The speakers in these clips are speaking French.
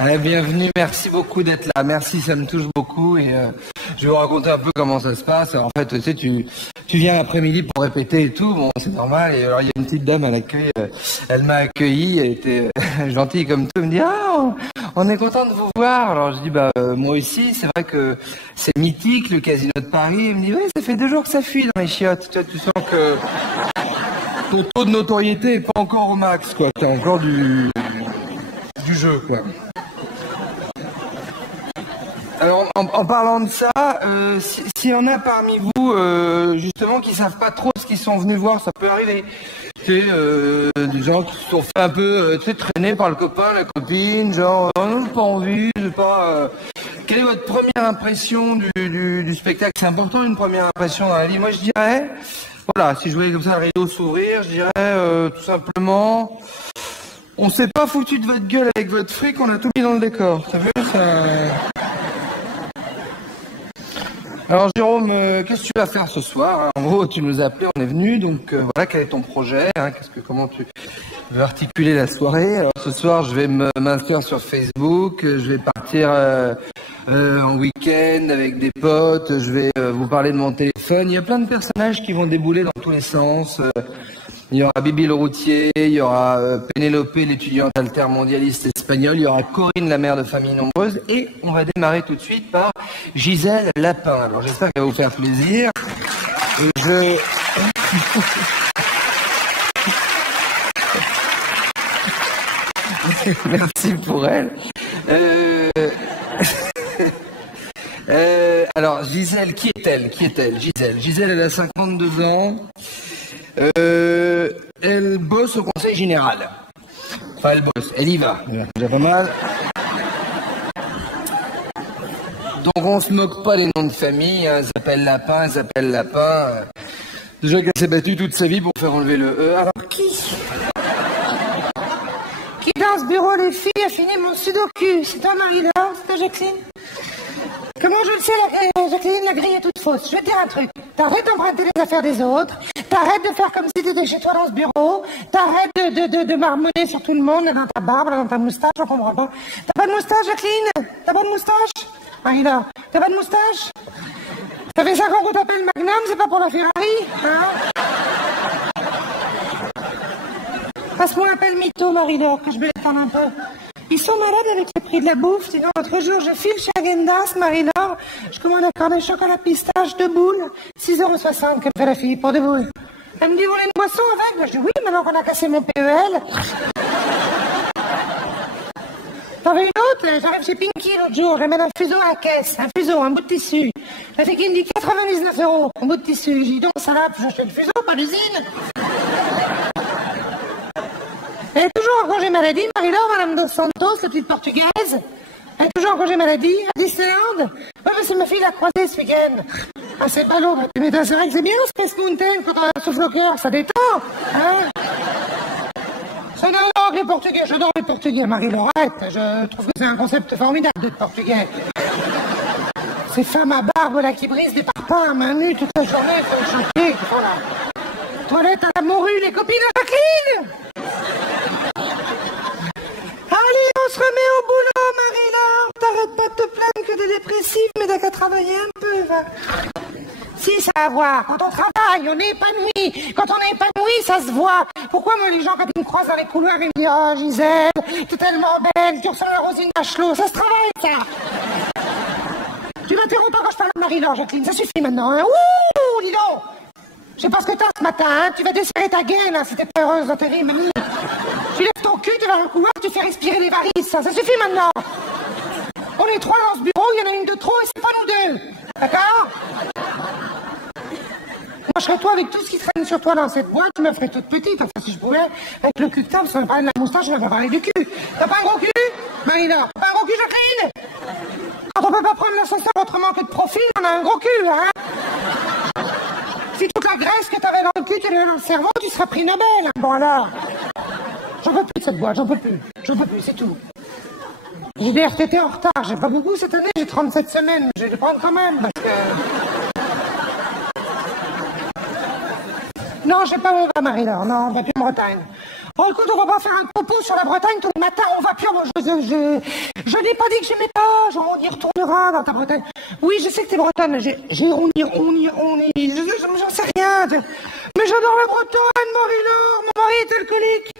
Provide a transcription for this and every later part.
Bienvenue, merci beaucoup d'être là. Merci, ça me touche beaucoup et je vais vous raconter un peu comment ça se passe. En fait, tu sais, tu viens l'après-midi pour répéter et tout, bon, c'est normal. Et alors, il y a une petite dame à l'accueil, elle m'a accueilli, elle était gentille comme tout, elle me dit « Ah, on est content de vous voir ». Alors, je dis « Bah, moi aussi, c'est vrai que c'est mythique, le Casino de Paris ». Elle me dit « Ouais, ça fait 2 jours que ça fuit dans les chiottes. Tu sens que ton taux de notoriété est pas encore au max, quoi. T'as encore du jeu, quoi. » Alors, en parlant de ça, s'il y en a parmi vous, justement, qui savent pas trop ce qu'ils sont venus voir, ça peut arriver. Tu sais, des gens qui se sont fait un peu, tu sais, traîner par le copain, la copine, genre, non, j'ai pas envie, j'ai pas... Quelle est votre première impression du spectacle? C'est important, une première impression dans la vie. Moi, je dirais, voilà, si je voyais comme ça le rideau s'ouvrir, je dirais, tout simplement... On s'est pas foutu de votre gueule avec votre fric, on a tout mis dans le décor. T'as vu, ça... Alors Jérôme, qu'est-ce que tu vas faire ce soir? En gros, tu nous as appelé, on est venu, donc voilà, quel est ton projet, hein, comment tu veux articuler la soirée? Alors ce soir, je vais m'inscrire sur Facebook, je vais partir en week-end avec des potes, je vais vous parler de mon téléphone. Il y a plein de personnages qui vont débouler dans tous les sens. Il y aura Bibi le routier, il y aura Pénélope, l'étudiante altermondialiste espagnole, il y aura Corinne, la mère de famille nombreuse, et on va démarrer tout de suite par Gisèle Lapin. Alors j'espère qu'elle va vous faire plaisir. Merci pour elle. Alors Gisèle, qui est-elle? Gisèle, elle a 52 ans. Elle bosse au conseil général. Enfin, elle y va. Déjà pas mal. Donc, on se moque pas des noms de famille. Hein. Elle s'appelle Lapin. Déjà qu'elle s'est battue toute sa vie pour faire enlever le E. Alors, qui dans ce bureau, les filles, a fini mon sudoku? C'est toi, Marie-Laure? C'est toi, Jacqueline? Comment je le sais, Jacqueline, la grille est toute fausse. Je vais te dire un truc. T'arrêtes d'emprunter les affaires des autres. T'arrêtes de faire comme si t'étais chez toi dans ce bureau. T'arrêtes de marmonner sur tout le monde, là, dans ta barbe, là, dans ta moustache, je comprends pas. T'as pas de moustache, Jacqueline? T'as pas de moustache? Marie-Laure, t'as pas de moustache? Ça fait 5 ans qu'on t'appelle Magnum, c'est pas pour la Ferrari, hein? Passe-moi un appel mytho, Marie-Laure, que je me détende un peu. Ils sont malades avec le prix de la bouffe. Sinon, l'autre jour, je file chez Agendas, Marie-Laure. Je commande un cornet chocolat pistache, 2 boules. 6,60 € qu'elle fait la fille pour 2 boules. Elle me dit, vous voulez une boisson avec? Moi, je dis, oui, maintenant qu'on a cassé mon PEL. T'en veux une autre? J'arrive chez Pinky l'autre jour. Je mets un fuseau à la caisse. Un fuseau, un bout de tissu. La fille qui me dit 99 €. Un bout de tissu. J'ai dit, donc, ça va, j'achète le fuseau, pas l'usine. Elle est toujours en congé maladie, Marie-Laure, Madame Dos Santos, la petite portugaise. Elle est toujours en congé maladie, à Disneyland. Ouais, mais c'est ma fille l'a croisée ce week-end. Ah, c'est pas l'eau, mais c'est vrai que c'est bien, Space Mountain, quand on a un souffle au cœur, ça détend. Hein? C'est la langue, les Portugais. J'adore les Portugais, Marie-Laure. Je trouve que c'est un concept formidable d'être portugais. Ces femmes à barbe, là, qui brisent des parpaings à main nue toute la journée, il faut le chanter, qui font la toilette à la morue, les copines à Jacqueline. Allez, on se remet au boulot, Marie-Laure. T'arrêtes pas de te plaindre que t'es dépressive, mais t'as qu'à travailler un peu, va. Si, ça va voir. Quand on travaille, on est épanoui. Quand on est épanoui, ça se voit. Pourquoi, moi, les gens, quand ils me croisent dans les couloirs, ils me disent « Oh, Gisèle, t'es tellement belle, tu ressembles à Rosine Bachelot. » Ça se travaille, ça. Tu m'interromps pas quand je parle de Marie-Laure, Jacqueline. Ça suffit maintenant, hein. Ouh, dis donc. Je sais pas ce que t'as ce matin, hein. Tu vas desserrer ta gaine, hein, si t'es pas heureuse dans ta vie, mamie. Tu lèves ton cul, tu vas dans le couloir, tu fais respirer les varices. Ça suffit maintenant. On est 3 dans ce bureau, il y en a une de trop et c'est pas nous 2. D'accord? Moi, je serais toi avec tout ce qui traîne sur toi dans cette boîte, tu me ferais toute petite. Enfin, si je pouvais, avec le cul que t'as, parce qu'on va parler de la moustache, on va parler du cul. T'as pas un gros cul, Marie-Laure? Pas un gros cul, Jacqueline? Quand on peut pas prendre l'ascenseur autrement que de profil, on a un gros cul, hein? Si toute la graisse que t'avais dans le cul, tu l'avais dans le cerveau, tu serais prix Nobel. Hein. Bon alors, j'en peux plus de cette boîte, j'en peux plus, c'est tout. J'ai des RTT en retard, j'ai pas beaucoup cette année, j'ai 37 semaines, je vais les prendre quand même, parce que... Non, j'ai pas mon va, Marie-Laure, non, on va plus en Bretagne. Bon, écoute, on va pas faire un topo sur la Bretagne tous les matins, on va plus... Je n'ai pas dit que j'aimais pas, genre on y retournera dans ta Bretagne. Oui, je sais que t'es bretonne, j'en sais rien. Mais j'adore la Bretagne, Marie-Laure, mon mari est alcoolique.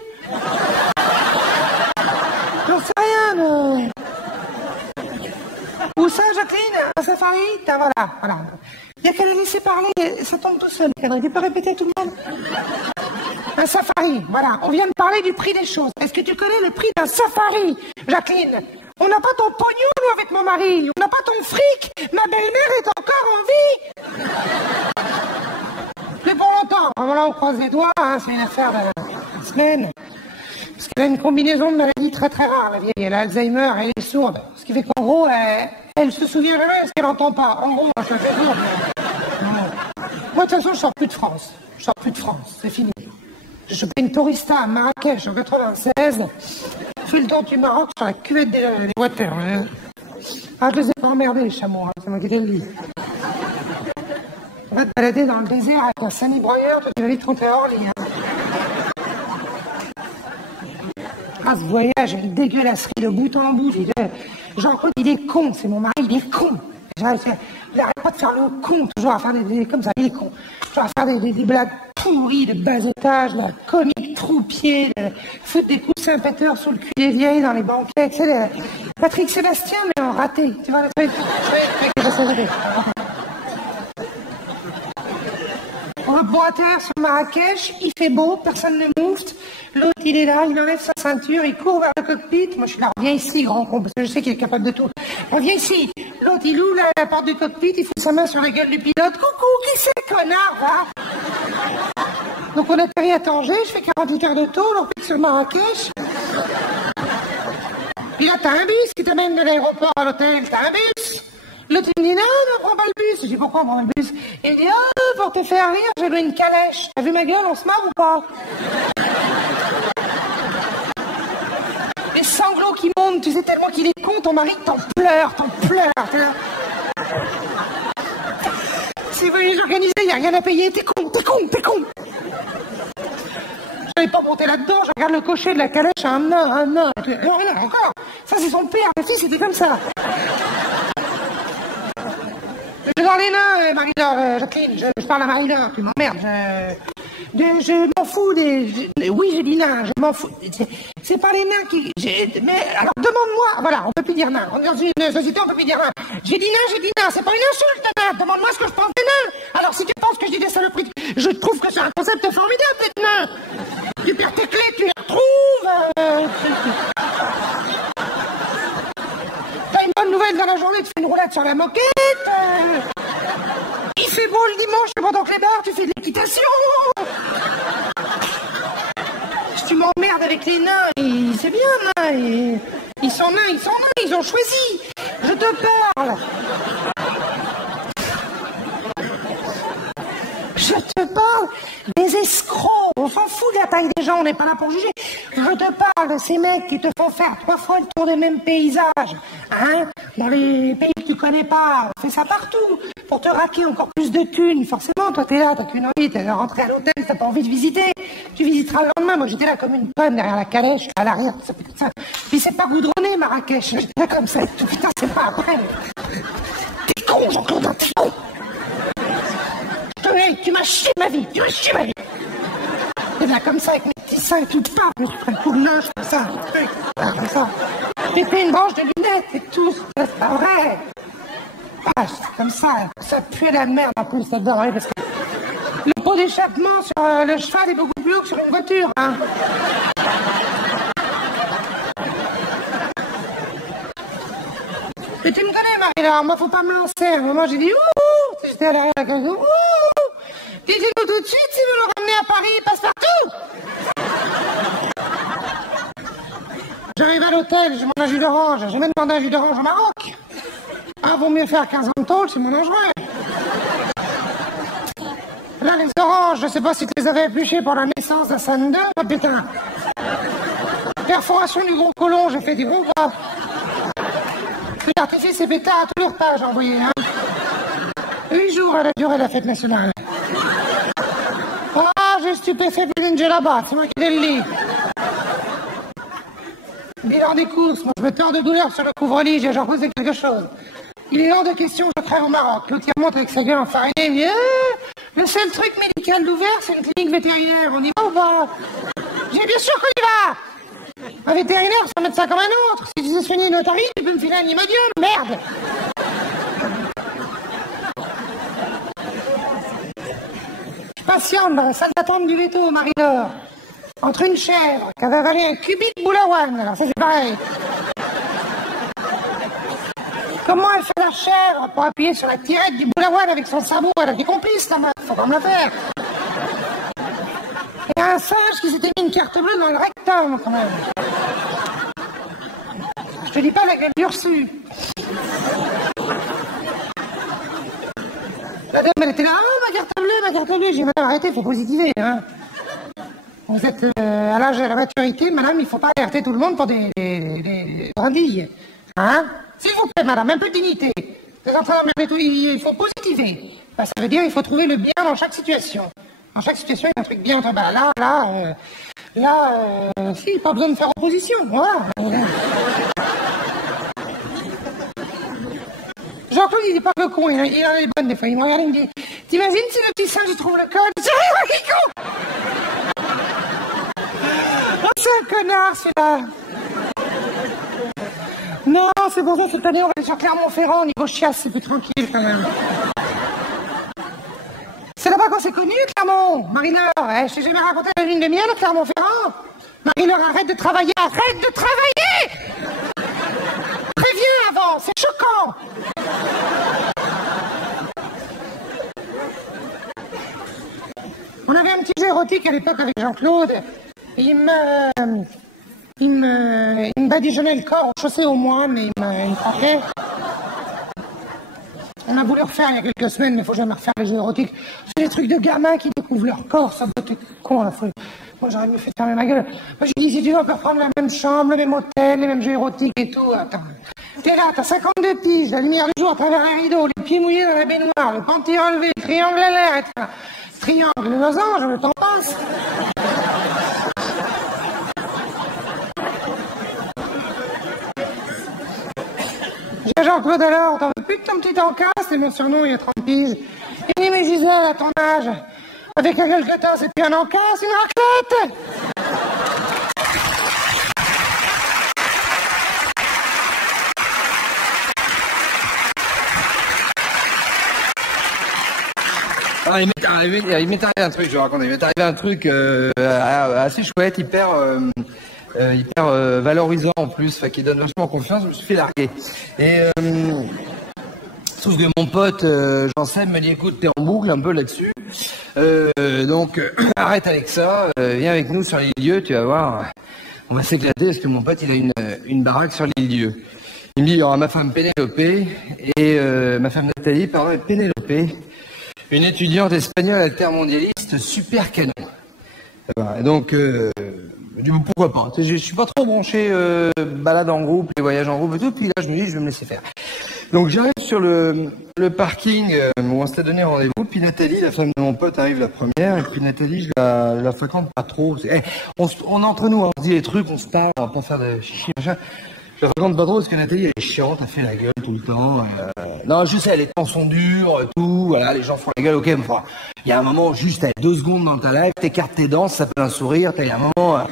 J'en sais rien, mais... Où ça, Jacqueline? Un safari? Voilà. Il y a qu'à la laisser parler, ça tombe tout seul. Tu peux répéter tout le monde? Un safari, voilà. On vient de parler du prix des choses. Est-ce que tu connais le prix d'un safari, Jacqueline? On n'a pas ton pognon, nous, avec mon mari. On n'a pas ton fric. Ma belle-mère est encore en vie. C'est pour longtemps. Voilà, on croise les doigts, hein. C'est une affaire de semaine. Parce qu'elle a une combinaison de maladies très très rares, la vieille. Elle a Alzheimer, elle est sourde. Ce qui fait qu'en gros, elle se souvient jamais de ce qu'elle n'entend pas. En gros, moi, je fais sourde. Moi, de toute façon, je sors plus de France. C'est fini. J'ai chopé une tourista à Marrakech en 96. Fait le tour du Maroc sur la cuvette des voitures. Hein. Ah, je les ai pas emmerdés, les chameaux. Hein. C'est moi qui te le dis. On va te balader dans le désert avec un sani-broyeur, tu vas vite rentrer à Orly. Hein. Ah, ce voyage, une dégueulasserie de bout en bout. Jean-Claude, il est con, c'est mon mari, il est con. Il arrête pas de faire le con, toujours à faire des comme ça, il est con. Toujours à faire des blagues pourries, de bas étage, de la comique troupier, de foutre des coussins péteurs sous le cul des vieilles dans les banquets, tu sais, Patrick Sébastien, mais en raté. Tu vois, le truc. On va boire à terre sur Marrakech, il fait beau, personne ne moufte. L'autre, il est là, il enlève sa ceinture, il court vers le cockpit. Moi, je suis là, reviens ici, grand con, parce que je sais qu'il est capable de tout. Reviens ici. L'autre, il ouvre la porte du cockpit, il fout sa main sur la gueule du pilote. Coucou, qui c'est, connard, va? Donc, on atterrit à Tanger, je fais 48 heures de tour, on repart sur Marrakech. Puis là, t'as un bus qui t'amène de l'aéroport à l'hôtel, t'as un bus. L'autre, il me dit, non, prends pas le bus. Je dis, pourquoi on prend le bus? Il me dit, pour te faire rire, j'ai loué une calèche. T'as vu ma gueule, on se marre ou pas? Les sanglots qui montent, tu sais tellement qu'il est con, ton mari t'en pleure. Si vous voulez organiser, il n'y a rien à payer, t'es con. Je n'avais pas monté là-dedans, je regarde le cocher de la calèche, un nain. Non, encore. Ça, c'est son père, le fils, c'était comme ça. Je dans les nains, Marie-Laure, Jacqueline, je parle à Marie-Laure, tu m'emmerdes. Je m'en fous oui, j'ai dit nain, je m'en fous. C'est pas les nains qui... Mais alors, demande-moi... Voilà, on peut plus dire nain. On est dans une société, on peut plus dire nain. J'ai dit nain, c'est pas une insulte, nain. Demande-moi ce que je pense des nains. Alors, si tu penses que je dis des saloperies, je trouve que c'est un concept formidable, d'être nain. Tu perds tes clés, tu les retrouves. T'as une bonne nouvelle dans la journée, tu fais une roulade sur la moquette. Il fait beau le dimanche, pendant que les bars, tu fais de l'équitation. Si tu m'emmerdes avec les nains, c'est bien, nains. Ils sont nains, ils ont choisi. Je te parle. Je te parle des escrocs. On s'en fout de la taille des gens, on n'est pas là pour juger. Je te parle de ces mecs qui te font faire 3 fois le tour des mêmes paysages. Hein? Dans les pays que tu connais pas. On fait ça partout. Pour te raquer encore plus de thunes. Forcément, toi t'es là, t'as qu'une envie, t'es rentré à l'hôtel, t'as pas envie de visiter. Tu visiteras le lendemain. Moi j'étais là comme une conne derrière la calèche, à l'arrière, ça fait comme ça. Puis c'est pas goudronné, Marrakech. J'étais là comme ça. Putain, c'est pas après. T'es con, Jean-Claude, t'es con. Hey, tu m'as chié ma vie, Et là, comme ça, avec mes petits seins et tout, je me suis pris un coup de linge, comme ça, comme ça. J'ai pris une branche de lunettes et tout, c'est pas vrai. Ah, c'est comme ça pue la merde en plus là-dedans, hein, parce que le pot d'échappement sur le cheval est beaucoup plus haut que sur une voiture, hein. Mais tu me connais, Marie-Laure, moi, faut pas me lancer. À un moment, j'ai dit, ouh, j'étais à l'arrière de la cage, ouh. Dites-nous tout de suite si vous le ramenez à Paris, passe-partout. J'arrive à l'hôtel, je mange un jus d'orange. J'ai même demandé un jus d'orange au Maroc. Ah, vaut mieux faire 15 ans de tôle, c'est moins dangereux. Là, les oranges, je sais pas si tu les avais épluchées pour la naissance d'Hassan II, oh putain. Perforation du gros côlon, j'ai fait du gros gras. L'artifice est pétard à tous les repas, j'ai envoyé, hein. 8 jours, elle a duré la fête nationale. Ah, j'ai stupéfait plus d'une là-bas, c'est moi qui l'ai le lit. Bilan des courses, moi je me tords de douleur sur le couvre-lit, j'ai genre posé quelque chose. Il est hors de question, je crève au Maroc. L'autre il remonte avec sa gueule enfarinée, il me dit le seul truc médical d'ouvert, c'est une clinique vétérinaire, on y va ou pas? J'ai bien sûr qu'on y va. Un vétérinaire, c'est un médecin comme un autre. Si tu sais soigner une otarie, tu peux me filer un Imodium, merde. Je patiente dans la salle d'attente du veto, Marie-Laure. Entre une chèvre qui avait avalé un cubit de boulawan, alors ça c'est pareil. Comment elle fait la chèvre pour appuyer sur la tirette du boulawan avec son sabot? Elle a des complices, la meuf, faut pas me la faire. Et un singe qui s'était mis une carte bleue dans le rectum, quand même. Je te dis pas la gueule d'Ursu. La dame, elle était là, oh, ma carte bleue. J'ai dit, madame, arrêtez, faut positiver, hein. Vous êtes à l'âge de la maturité, madame, il faut pas alerter tout le monde pour des brindilles. Hein? S'il vous plaît, madame, un peu de dignité. Vous êtes en train d'emmerder tout, il faut positiver. Bah, ça veut dire qu'il faut trouver le bien dans chaque situation. Dans chaque situation, il y a un truc bien. Bah, si, pas besoin de faire opposition, voilà. Jean-Claude, il n'est pas que con, il en est bonne des fois. Il me regarde, il me dit, t'imagines si le petit singe, il trouve le code? C'est rien, il con! Oh, c'est un connard, celui-là. Non, c'est pour ça, cette année, on va aller sur Clermont-Ferrand, au niveau chiasse, c'est plus tranquille, quand même. C'est là-bas qu'on s'est connus, Clermont. Marie-Laure, je t'ai jamais raconté la lune de miel à Clermont-Ferrand. Marie-Laure, arrête de travailler, Préviens avant, c'est choquant. On avait un petit jeu érotique à l'époque avec Jean-Claude. Il me badigeonnait le corps, chaussé au moins, mais il me frappait. On a voulu refaire il y a quelques semaines, mais il faut jamais refaire les jeux érotiques. C'est des trucs de gamins qui découvrent leur corps, ça doit être con, la folie. Moi, j'aurais mieux fait fermer ma gueule. Moi, je dis, si tu veux encore prendre la même chambre, le même hôtel, les mêmes jeux érotiques et tout, attends. T'es là, t'as 52 piges, la lumière du jour à travers un rideau, les pieds mouillés dans la baignoire, le panty enlevé, le triangle à l'air, etc. Triangle, le losange, le temps passe. J'ai Jean-Claude alors, t'en veux plus de ton petit encas, c'est mon surnom il y a 30 piges. Il dit, mais Gisèle, à ton âge, avec un quelque temps, c'est plus un encas, c'est une raclette. Ah, il m'est arrivé un truc, je raconte, il m'est arrivé un truc assez chouette, hyper valorisant en plus, qui donne vachement confiance. Je me suis fait larguer. Et sauf que mon pote Jean-Seb me dit, écoute, t'es en boucle un peu là-dessus, donc arrête avec ça, viens avec nous sur l'île Dieu, tu vas voir, on va s'éclater parce que mon pote il a une baraque sur l'île Dieu. Il me dit, il y aura ma femme Pénélope et ma femme Nathalie, pardon, et Pénélope, une étudiante espagnole altermondialiste super canon. Et donc, je dis, pourquoi pas. Je suis pas trop branché balade en groupe, les voyages en groupe et tout. Puis là, je me dis, je vais me laisser faire. Donc, j'arrive sur le parking où on s'était donné rendez-vous. Puis Nathalie, la femme de mon pote, arrive la première. Et puis Nathalie, je la fréquente pas trop. On est entre nous, on se dit les trucs, on se parle, on va pas faire de chichi, machin. Je la fréquente pas trop parce que Nathalie, elle est chiante, elle fait la gueule tout le temps. Non, je sais, les temps sont durs, tout, voilà, les gens font la gueule, ok, mais enfin, il y a un moment, juste, t'as 2 secondes dans ta live, t'écartes tes dents, ça s'appelle un sourire, il y a un moment...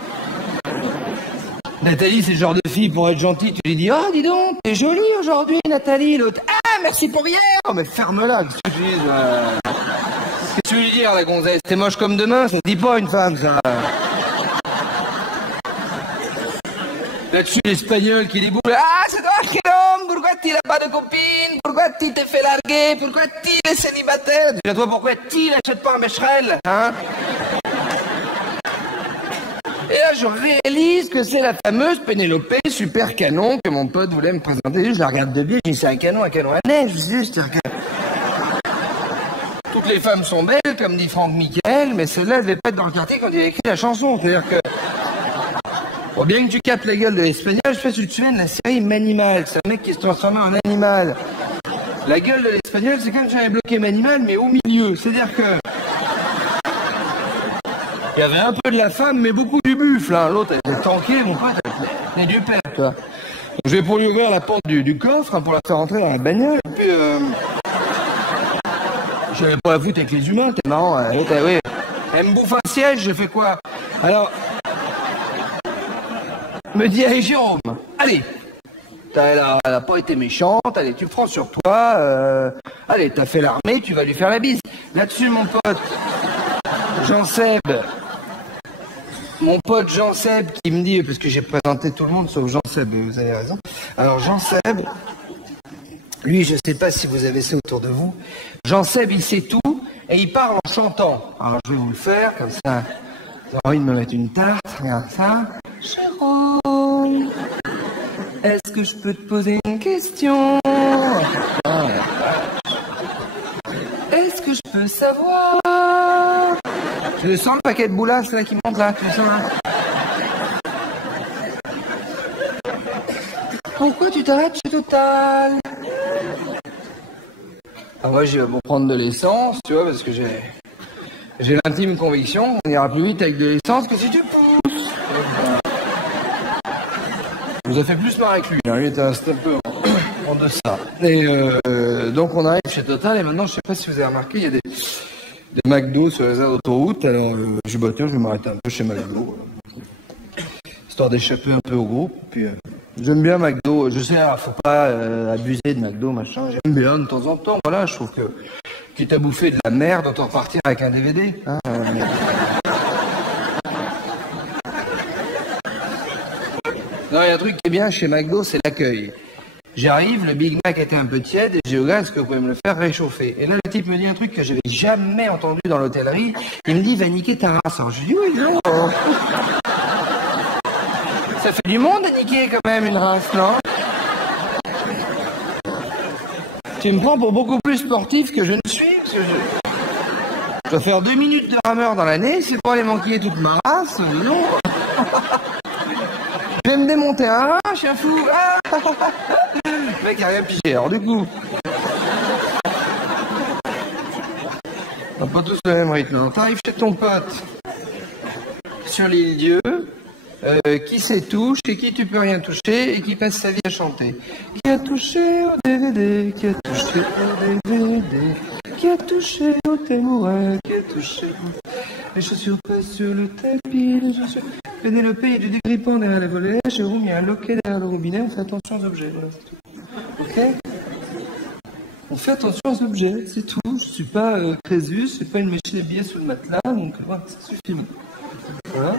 Nathalie, c'est le genre de fille, pour être gentille, tu lui dis, oh, dis donc, t'es jolie aujourd'hui, Nathalie, l'autre, ah, merci pour hier. Oh, mais ferme-la, qu'est-ce que tu dis, qu'est-ce que tu veux lui dire, la gonzesse, t'es moche comme demain, ça se dit pas une femme, ça. Là-dessus, l'espagnol qui dit, ah, c'est toi, Jérôme, pourquoi tu n'as pas de copine? Pourquoi tu t'es fait larguer? Pourquoi tu es célibataire? Déjà, toi, pourquoi tu n'achètes pas un Becherel, hein? Et là, je réalise que c'est la fameuse Pénélope super canon que mon pote voulait me présenter. Je la regarde de biais, je dis, c'est un canon à neige, je dis, toutes les femmes sont belles, comme dit Franck Michael, mais celle-là, elle devait pas être dans le quartier quand il a écrit la chanson. C'est-à-dire que, bon, bien que tu captes la gueule de l'espagnol, je sais pas si tu te souviens de la série Manimal. C'est un mec qui se transformait en animal. La gueule de l'espagnol, c'est comme si j'avais bloqué Manimal, mais au milieu. C'est-à-dire que il y avait un peu de la femme, mais beaucoup du buffle, hein. L'autre, elle était tankée, mon pote, elle est du père, tu vois. Je vais pour lui ouvrir la porte du coffre, hein, pour la faire rentrer dans la bagnole, et puis, j'avais pas la foutre avec les humains, t'es marrant, oui. Elle me bouffe un siège, j'ai fait quoi? Alors, me dit, allez, Jérôme, allez. Elle a pas été méchante, allez, tu prends sur toi, allez, t'as fait l'armée, tu vas lui faire la bise. Là-dessus, mon pote Jean-Seb, qui me dit, parce que j'ai présenté tout le monde sauf Jean-Seb, vous avez raison. Alors, Jean-Seb, lui, je sais pas si vous avez ça autour de vous. Jean-Seb, il sait tout, et il parle en chantant. Alors, je vais vous le faire, comme ça, vous avez envie de me mettre une tarte, regarde ça. Jérôme, est-ce que je peux te poser une question? Est-ce que je peux savoir? Tu sens le paquet de boulasses là qui monte là, tu le sens là? Pourquoi tu t'arrêtes chez Total? Ah moi je vais vous prendre de l'essence, tu vois, parce que j'ai l'intime conviction qu'on ira plus vite avec de l'essence que si tu pousses. Il nous a fait plus marrer que lui, hein. Lui était un peu en deçà. Et donc on arrive chez Total et maintenant je sais pas si vous avez remarqué, il y a des McDo sur les aires d'autoroute. Alors je vais je vais m'arrêter un peu chez McDo, histoire d'échapper un peu au groupe. Puis j'aime bien McDo, je sais, faut pas abuser de McDo, machin, j'aime bien de temps en temps, voilà, je trouve que quitte à bouffer de la merde, autant repartir avec un DVD. Hein, Non, il y a un truc qui est bien chez McDo, c'est l'accueil. J'arrive, le Big Mac était un peu tiède, et je dis au gars, est-ce que vous pouvez me le faire réchauffer? Et là, le type me dit un truc que j'avais jamais entendu dans l'hôtellerie. Il me dit, va niquer ta race. Alors je dis, oui, non. Ça fait du monde à niquer quand même une race, non? Tu me prends pour beaucoup plus sportif que je ne suis, parce que je dois faire 2 minutes de rameur dans l'année, c'est pour aller manquer toute ma race, non. Je vais me démonter, hein, chien fou. Ah le mec a rien pigé, alors du coup. On n'a pas tous le même rythme. Alors, t'arrives chez ton pote sur l'île Dieu, qui sait tout, chez qui tu peux rien toucher et qui passe sa vie à chanter. Qui a touché au DVD, qui a touché au DVD, qui a touché au témoin, qui a touché les chaussures passent sur le tapis, les chaussures. Pénélope, il y a du dégrippant derrière la volée, Jérôme, il y a un loquet derrière le robinet, on fait attention aux objets, voilà, c'est tout. Ok? On fait attention aux objets, c'est tout. Je suis pas Crésus, je suis pas une machine à billets sous le matelas, donc voilà, ça suffit. Voilà.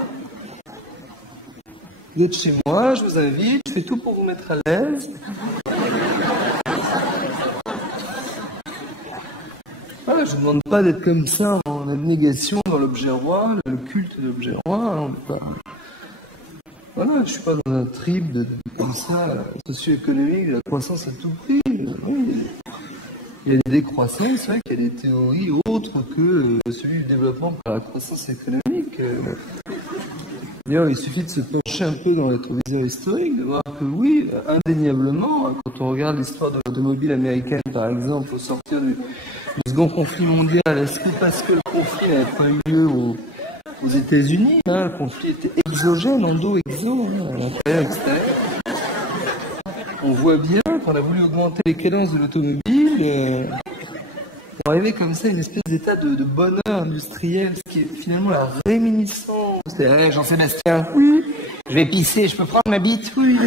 Vous êtes chez moi, je vous invite, je fais tout pour vous mettre à l'aise. Voilà, je ne vous demande pas d'être comme ça en abnégation dans l'objet roi, le culte de l'objet roi. Voilà, je suis pas dans un trip de comme ça, socio-économique, la croissance à tout prix. Oui. Il y a des décroissances, c'est vrai qu'il y a des théories autres que celui du développement par la croissance économique. D'ailleurs, il suffit de se pencher un peu dans le rétroviseur historique, de voir que oui, indéniablement, quand on regarde l'histoire de l'automobile américaine, par exemple, au sortir du second conflit mondial, est-ce que parce que le conflit n'avait pas eu lieu aux États-Unis, hein, le conflit était exogène, endo-exo, hein, à l'intérieur, extérieur. On voit bien qu'on a voulu augmenter les cadences de l'automobile pour arriver comme ça à une espèce d'état de bonheur industriel, ce qui est finalement la réminiscence. C'est Jean-Sébastien, oui, je vais pisser, je peux prendre ma bite, oui.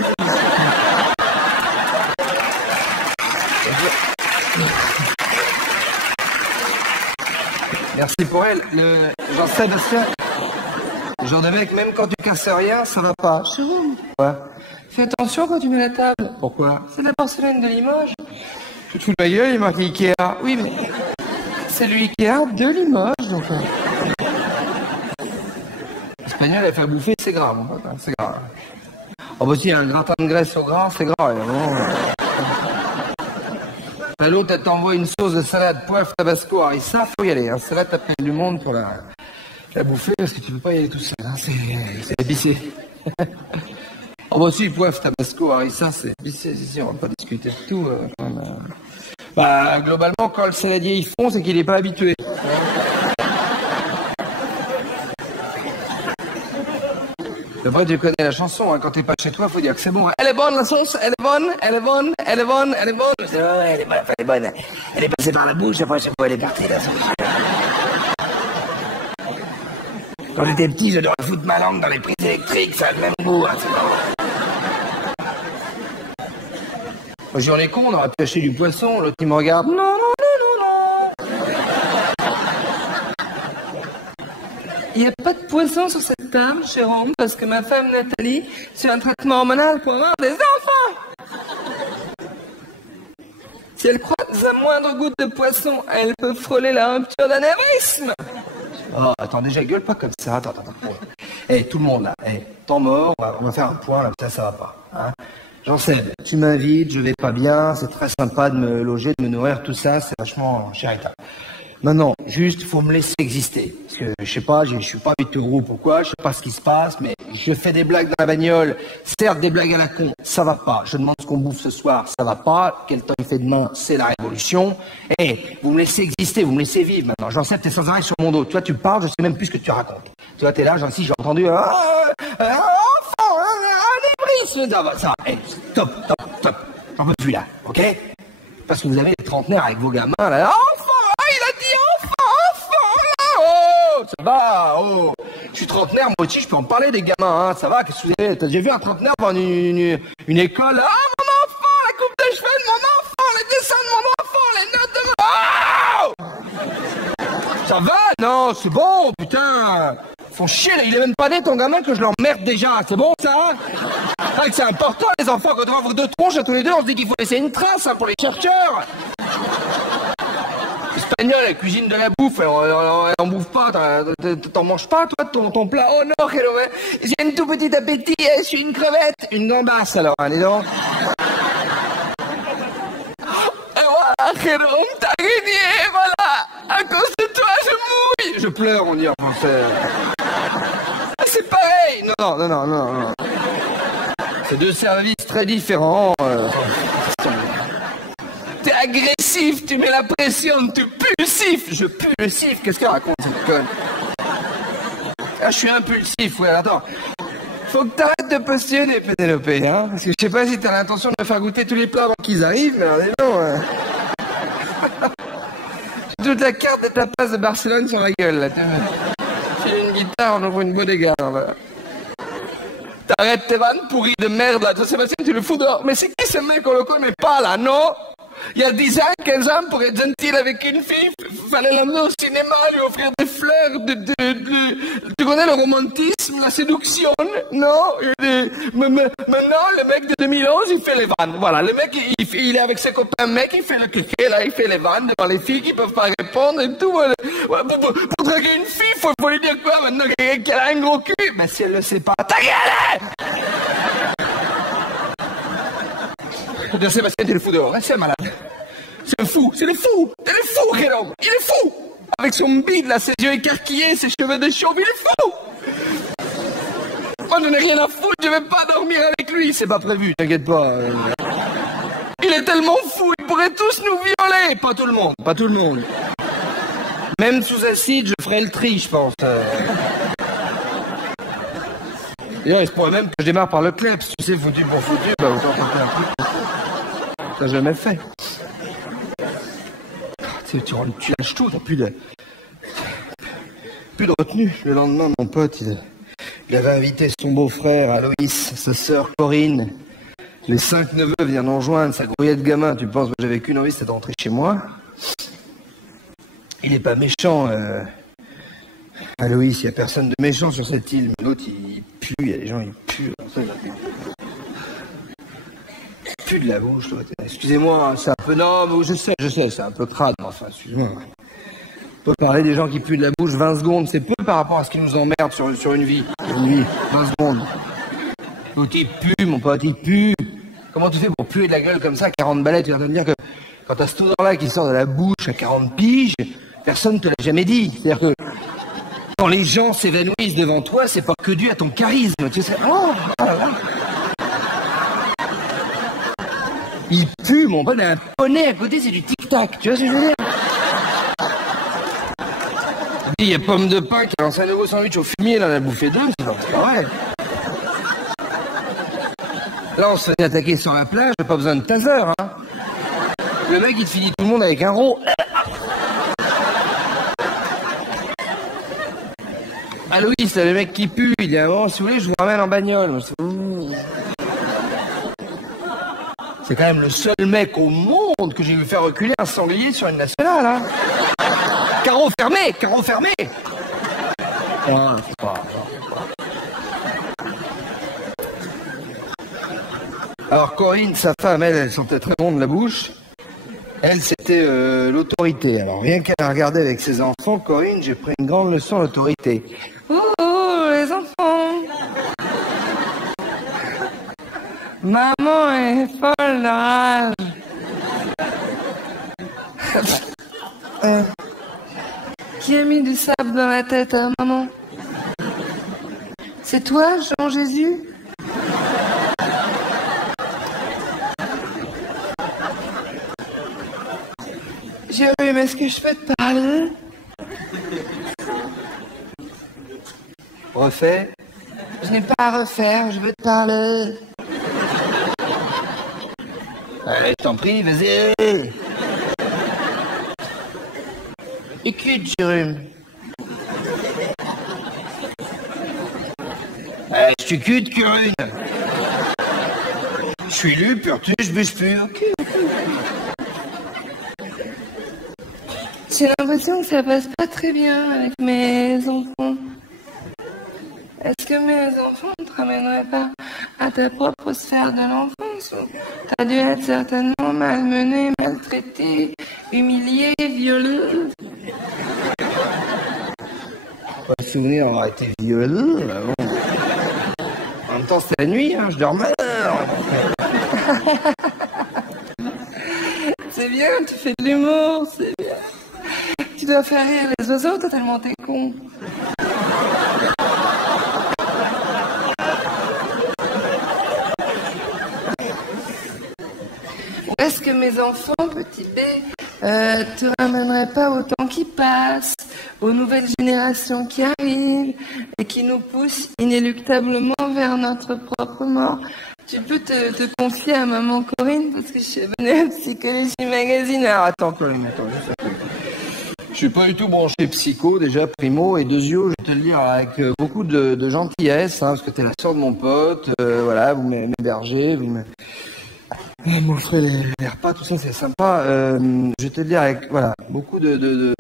Merci pour elle. Jean-Sébastien, le genre de mec, même quand tu casses rien, ça va pas. Jérôme, ouais. Fais attention quand tu mets la table. Pourquoi? C'est de la porcelaine de Limoges. Tu te fous de ma gueule, il marque Ikea. Oui, mais c'est le Ikea de Limoges, donc. L'espagnol, elle fait bouffer, c'est grave, mon pote, hein, c'est grave. Oh, bah si, un gratin de graisse au gras, c'est grave, évidemment. L'autre, elle t'envoie une sauce de salade, poivre, tabasco, harissa, faut y aller. Hein. Celle-là, t'appelles du monde pour la bouffer parce que tu peux pas y aller tout seul. Hein. C'est épicé. Oh bah si, poivre, tabasco, harissa, c'est épicé. Si, on va pas discuter de tout. Bah, globalement, quand le saladier il fond, c'est qu'il est pas habitué. Après, tu connais la chanson, hein. Quand t'es pas chez toi, faut dire que c'est bon. Elle est bonne, la sauce, elle est bonne, elle est bonne, elle est bonne, elle est bonne. Ouais, elle est bonne, elle est bonne. Elle est passée par la bouche, après, je sais pas, elle est partie, la sauce. Quand j'étais petit, je devrais foutre ma langue dans les prises électriques, ça a le même goût, hein, c'est pas bon. Moi, je dis, on est con, on aurait pu acheter du poisson, l'autre, il me regarde. Non, non, non, non, non. Il n'y a pas de poisson sur cette table, Jérôme, parce que ma femme Nathalie suit un traitement hormonal pour avoir des enfants. Si elle croise un moindre goutte de poisson, elle peut frôler la rupture d'anévrisme. Oh, attends, déjà, gueule pas comme ça. Attends. Eh, tout le monde, là. Eh, temps mort, on va faire un point, là, ça va pas. Hein. J'en sais, tu m'invites, je vais pas bien, c'est très sympa de me loger, de me nourrir, tout ça, c'est vachement charitable. Non, juste, faut me laisser exister. Parce que, je sais pas, je suis pas vite groupe ou quoi, je sais pas ce qui se passe, mais je fais des blagues dans la bagnole, certes des blagues à la con, ça va pas. Je demande ce qu'on bouffe ce soir, ça va pas. Quel temps il fait demain, c'est la révolution. Eh, vous me laissez exister, vous me laissez vivre maintenant. J'en sais, t'es sans arrêt sur mon dos. Toi, tu parles, je sais même plus ce que tu racontes. Tu vois, t'es là, j'ai entendu, enfant, ça va. Eh, stop. J'en peux plus là, ok? Parce que vous avez des trentenaires avec vos gamins là. Enfant! Il a dit enfant là! Oh! Ça va, oh! Je suis trentenaire, moi aussi, je peux en parler des gamins, hein. Ça va, qu'est-ce que vous avez? T'as déjà vu un trentenaire devant une école? Ah, mon enfant! La coupe de cheveux de mon enfant! Les dessins de mon enfant! Les notes de mon... Oh! Ça va? Non, c'est bon, putain! Font chier, là, il est même pas né ton gamin que je l'emmerde déjà. C'est bon, ça? Ah, c'est important, les enfants, quand on voit vos deux tronches à tous les deux, on se dit qu'il faut laisser une trace, hein, pour les chercheurs. Espagnol, elle cuisine de la bouffe, elle en bouffe pas, t'en manges pas, toi, ton plat? Oh non, j'ai un tout petit appétit, je suis une crevette, une gambasse, alors, allez donc. Et voilà, Jérôme, t'as gagné, voilà. À cause de toi, je mouille. Je pleure, on dit en français. C'est pareil. Non. C'est deux services très différents. T'es agressif, tu mets la pression, tu pulsif. Je pulsif, qu'est-ce qu'elle raconte cette conne? Ah, je suis impulsif, ouais, attends. Faut que t'arrêtes de postillonner, Pénélope, hein. Parce que je sais pas si t'as l'intention de me faire goûter tous les plats avant qu'ils arrivent, mais allez, non. Toute la carte de ta place de Barcelone sur la gueule, là. J'ai une guitare, on ouvre une bodega, là. T'arrêtes tes vannes pourries de merde, là. Sébastien, tu le fous dehors. Mais c'est qui ce mec? On le connaît pas, là, non? Il y a 10 ans, 15 ans, pour être gentil avec une fille, fallait l'emmener au cinéma, lui offrir des fleurs, tu connais le romantisme, la séduction, non? Maintenant, le mec de 2011, il fait les vannes. Voilà, le mec, il est avec ses copains mecs, il fait le kéké, là, il fait les vannes devant les filles qui peuvent pas répondre et tout. Voilà. Pour draguer une fille, faut lui dire quoi maintenant qu'elle a un gros cul? Ben, si elle le sait pas, ta gueule! De Sébastien, t'es le fou dehors, c'est un malade. C'est le fou, T'es le fou, Jérôme, il est fou. Avec son bide, là, ses yeux écarquillés, ses cheveux de chauve, il est fou. Moi, je n'ai rien à foutre, je vais pas dormir avec lui. C'est pas prévu, t'inquiète pas. Il est tellement fou, ils pourraient tous nous violer. Pas tout le monde. Même sous acide, je ferai le tri, je pense. D'ailleurs, il se pourrait même que je démarre par le kleps. Tu sais, foutu pour foutu, bah autant tenter un truc. T'as jamais fait. Tu lâches tout, t'as plus de retenue. Le lendemain, mon pote, il avait invité son beau-frère, Aloïs, sa sœur, Corinne. Les 5 neveux viennent nous rejoindre, sa grouillette de gamin. Tu penses que j'avais qu'une envie, c'était de rentrer chez moi. Il est pas méchant, Aloïs, il n'y a personne de méchant sur cette île. Mais l'autre, il pue, il y a des gens, ils puent. Pue de la bouche, toi. Excusez-moi, c'est un peu... Non, mais je sais, c'est un peu crade, mais enfin, excusez-moi. On peut parler des gens qui puent de la bouche 20 secondes, c'est peu par rapport à ce qui nous emmerde sur une vie. 20 secondes. L'autre, il pue, mon pote, il pue. Comment tu fais pour puer de la gueule comme ça à 40 balais? Tu viens de me dire que quand t'as cette odeur-là qui sort de la bouche à 40 piges, personne ne te l'a jamais dit. C'est-à-dire que quand les gens s'évanouissent devant toi, c'est pas que dû à ton charisme. Tu sais, oh là là. Il pue, mon pote, un poney à côté, c'est du tic-tac. Tu vois ce que je veux dire? Il y a Pomme de Pain qui a lancé un nouveau sandwich au fumier, là, on a bouffé deux, c'est pas vrai. Là, on se fait attaquer sur la plage, pas besoin de taser, hein. Le mec, il te finit tout le monde avec un rot. Ah Louis, c'est le mec qui pue. Il dit, ah bon, si vous voulez, je vous ramène en bagnole. C'est quand même le seul mec au monde que j'ai vu faire reculer un sanglier sur une nationale, hein. Carreau fermé, carreau fermé. Ouais, c'est pas... Alors Corinne, sa femme, elle sentait très bon de la bouche. Elle, c'était l'autorité. Alors rien qu'à la regarder avec ses enfants, Corinne, j'ai pris une grande leçon d'autorité. Oh, les enfants. Maman est folle de rage. Qui a mis du sable dans la tête à maman? C'est toi, Jean-Jésus? Jérôme, est-ce que je peux te parler? Refais. Je n'ai pas à refaire, je veux te parler. Allez, je t'en prie, vas-y. Écoute, Jérôme. Allez, je t'écoute, Corinne. Je suis lu, pur-tu, je bouge plus. J'ai l'impression que ça passe pas très bien avec mes enfants. Est-ce que mes enfants ne te ramèneraient pas à ta propre sphère de l'enfance où t'as dû être certainement malmenée, maltraitée, humiliée, violée? Pas le souvenir d'avoir été violée, là, bon. En même temps, c'est la nuit, hein, je dormais. C'est bien, tu fais de l'humour, c'est bien. Tu dois faire rire les oiseaux, t'as tellement t'es con. Est-ce que mes enfants, petit B, te ramèneraient pas au temps qui passe, aux nouvelles générations qui arrivent et qui nous poussent inéluctablement vers notre propre mort? Tu peux te confier à maman Corinne parce que je suis abonnée à Psychologie Magazine. Alors attends Corinne, attends. Je suis pas du tout branché psycho, déjà, primo, et deuxio, je vais te le dire avec beaucoup de gentillesse, hein, parce que t'es la sœur de mon pote, voilà, vous m'hébergez, vous m'offrez les repas, tout ça, c'est sympa. Je vais te le dire avec, voilà, beaucoup de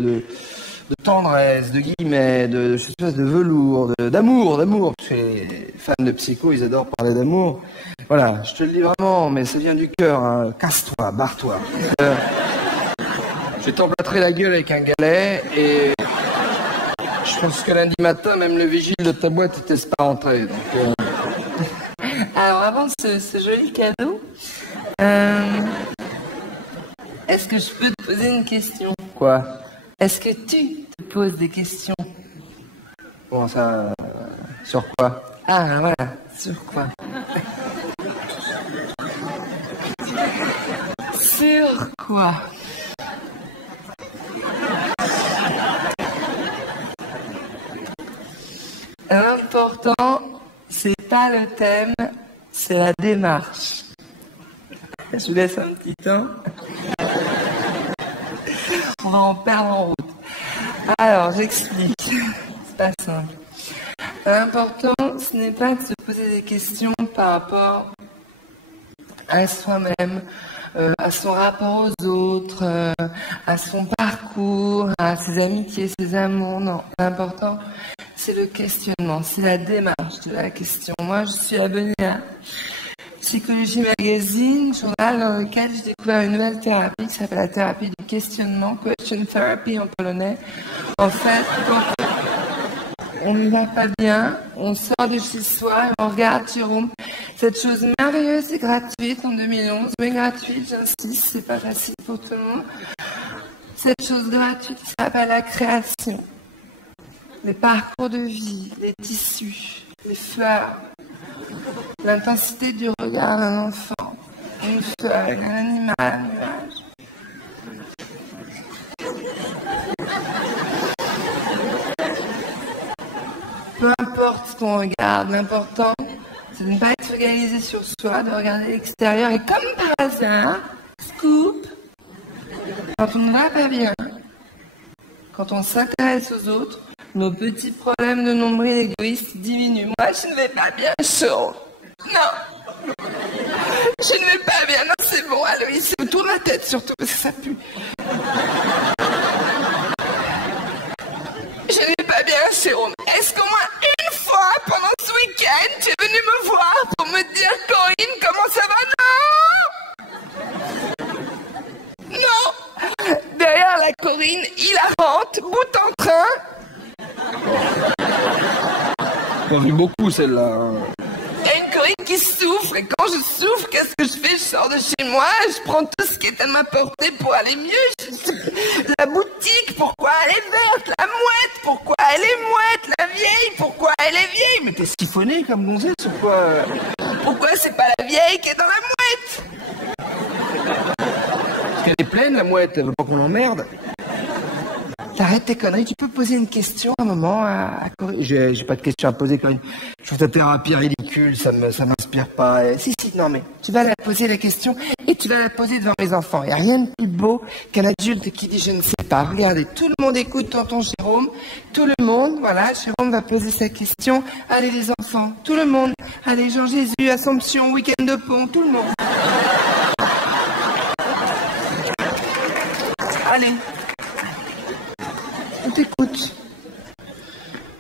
tendresse, de guillemets, de espèce de velours, d'amour, parce que les fans de psycho, ils adorent parler d'amour. Voilà, je te le dis vraiment, mais ça vient du cœur, hein. Casse-toi, barre-toi. Je vais t'emplâtrer la gueule avec un galet et je pense que lundi matin, même le vigile de ta boîte, il te laisse pas rentrer. Donc, Alors avant ce joli cadeau, est-ce que je peux te poser une question? Quoi? Est-ce que tu te poses des questions? Bon, ça... sur quoi? Ah, voilà, sur quoi? Sur quoi? L'important, c'est pas le thème, c'est la démarche. Je vous laisse un petit temps. On va en perdre en route. Alors, j'explique. C'est pas simple. L'important, ce n'est pas de se poser des questions par rapport à soi-même, à son rapport aux autres, à son parcours, à ses amitiés, ses amours. Non, l'important, c'est le questionnement, c'est la démarche de la question. Moi, je suis abonnée à Psychologie Magazine, journal dans lequel j'ai découvert une nouvelle thérapie qui s'appelle la thérapie du questionnement, question therapy en polonais. En fait, quand on ne va pas bien, on sort de chez soi et on regarde Jérôme, cette chose merveilleuse et gratuite en 2011, mais gratuite, j'insiste, c'est pas facile pour tout le monde. Cette chose gratuite qui s'appelle la création. Les parcours de vie, les tissus, les fleurs, l'intensité du regard d'un enfant, une feuille, un animal, un nuage. Peu importe ce qu'on regarde, l'important, c'est de ne pas être focalisé sur soi, de regarder l'extérieur. Et comme par hasard, scoop, quand on ne va pas bien, quand on s'intéresse aux autres, nos petits problèmes de nombril égoïste diminuent. Moi, je ne vais pas bien, chaud. Non. Je ne vais pas bien. Non, c'est bon, Aloïs. Tourne la tête surtout, parce que ça pue. Je ne vais pas bien, Jérôme. Est-ce qu'au moins une fois, pendant ce week-end, tu es venu me voir pour me dire, Corinne, comment ça va? Non. Non. Derrière la Corinne hilarante, bout en train. T'en ris beaucoup, celle-là. Il y a une Corinne qui souffre, et quand je souffre, qu'est-ce que je fais? Je sors de chez moi, je prends tout ce qui est à ma portée pour aller mieux. La boutique, pourquoi elle est verte? La mouette, pourquoi elle est mouette? La vieille, pourquoi elle est vieille? Mais T'es siphonné comme gonzesse ou quoi? pourquoi c'est pas la vieille qui est dans la mouette? Parce qu'elle est pleine, la mouette, elle veut pas qu'on l'emmerde. T'arrêtes tes conneries, tu peux poser une question à un moment à Corinne. J'ai pas de question à poser, Corinne. Je trouve ta thérapie ridicule, ça m'inspire pas. Si, non, mais tu vas la poser la question et tu vas la poser devant mes enfants. Il n'y a rien de plus beau qu'un adulte qui dit je ne sais pas. Regardez, tout le monde écoute tonton Jérôme. Tout le monde, voilà, Jérôme va poser sa question. Allez les enfants, tout le monde. Allez Jean-Jésus, Assomption, week-end de pont, tout le monde. Allez. On t'écoute.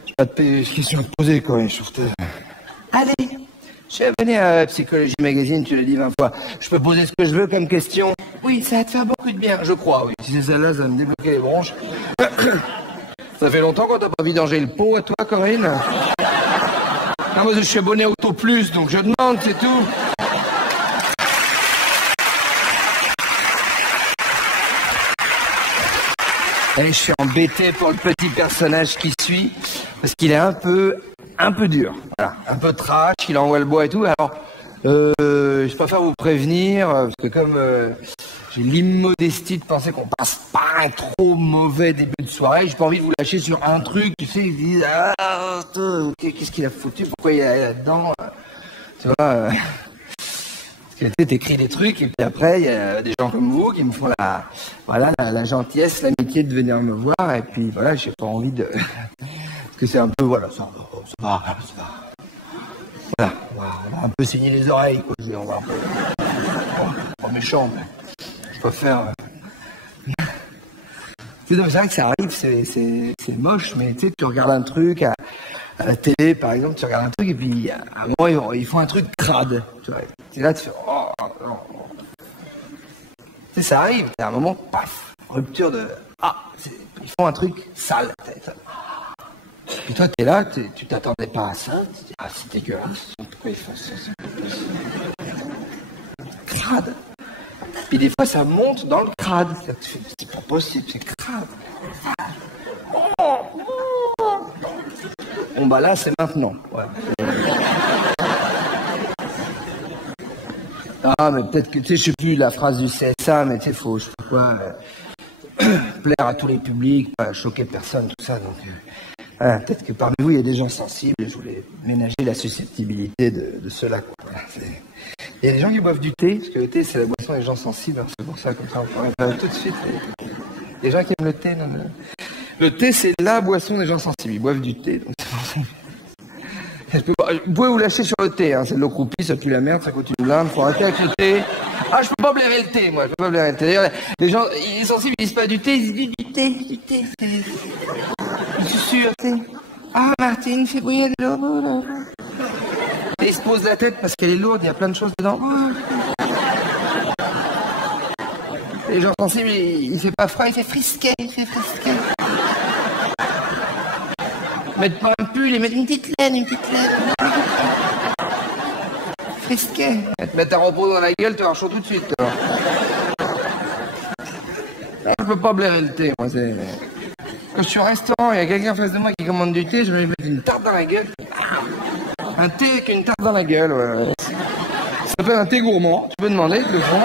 J'ai pas de question à te poser, Corinne, je trouve que... Allez. Je suis abonné à Psychologie Magazine, tu l'as dit 20 fois. Je peux poser ce que je veux comme question? Oui, ça va te faire beaucoup de bien. Je crois, oui. Si c'est celle-là, ça va me débloquer les bronches. Ça fait longtemps qu'on t'a pas vidangé le pot à toi, Corinne? Non, moi, je suis abonné à Auto Plus, donc je demande, c'est tout. Et je suis embêté pour le petit personnage qui suit, parce qu'il est un peu dur. Voilà, un peu trash, il envoie le bois et tout. Alors, je préfère vous prévenir, parce que comme j'ai l'immodestie de penser qu'on passe pas un trop mauvais début de soirée, j'ai pas envie de vous lâcher sur un truc, tu sais, ils disent ah, qu'est-ce qu'il a foutu, pourquoi il est là-dedans, tu vois. Parce que t'écris des trucs et puis après il y a des gens comme vous qui me font la gentillesse, l'amitié de venir me voir et puis voilà, j'ai pas envie de parce que c'est un peu voilà ça va. Voilà, on va un peu saigner les oreilles quoi, on va un peu pas méchant mais je préfère c'est vrai que ça arrive, c'est moche mais tu sais tu regardes un truc à la télé, par exemple, tu regardes un truc et puis à un moment, ils font un truc crade. Tu vois. Et là, tu fais oh non. Tu sais, ça arrive, à un moment, paf, rupture de ils font un truc sale. Puis toi, t'es là, tu t'attendais pas à ça. Tu dis, c'est dégueulasse. Pourquoi ils font ça? Crade. Puis des fois, ça monte dans le crade. C'est pas possible, c'est crade. Bon bah là c'est maintenant. Ouais. Ah mais peut-être que tu sais je sais plus la phrase du CSA mais tu sais faut je sais pas quoi plaire à tous les publics, pas choquer personne tout ça donc voilà, peut-être que parmi vous il y a des gens sensibles et je voulais ménager la susceptibilité de ceux-là quoi. Voilà, il y a des gens qui boivent du thé parce que le thé c'est la boisson des gens sensibles hein, c'est pour ça comme ça on pourrait pas tout de suite les gens qui aiment le thé non. Le thé, c'est la boisson des gens sensibles. Ils boivent du thé. Donc vous pouvez vous lâcher sur le thé. Hein. C'est de l'eau croupie, ça pue la merde, ça coûte une blinde. Faut arrêter avec le thé. Ah, je peux pas blairer le thé, moi. Je peux pas blairer le thé. D'ailleurs, les gens ils sont sensibles, ils disent pas du thé, ils disent du thé. Je suis sûr, thé. Ah, Martine, fais bouillir de l'eau. Et ils se posent la tête parce qu'elle est lourde, il y a plein de choses dedans. Les gens sensibles, il fait pas froid, il fait frisquet. Mettre pas un pull et mettre une petite laine. Frisquet. Te mettre un repos dans la gueule, tu vas avoir chaud tout de suite. Toi. Je peux pas blairer le thé, moi. Quand je suis au restaurant, il y a quelqu'un en face de moi qui commande du thé, je vais lui mettre une tarte dans la gueule. Un thé avec une tarte dans la gueule, ouais. Ça s'appelle un thé gourmand, tu peux demander, ils le font.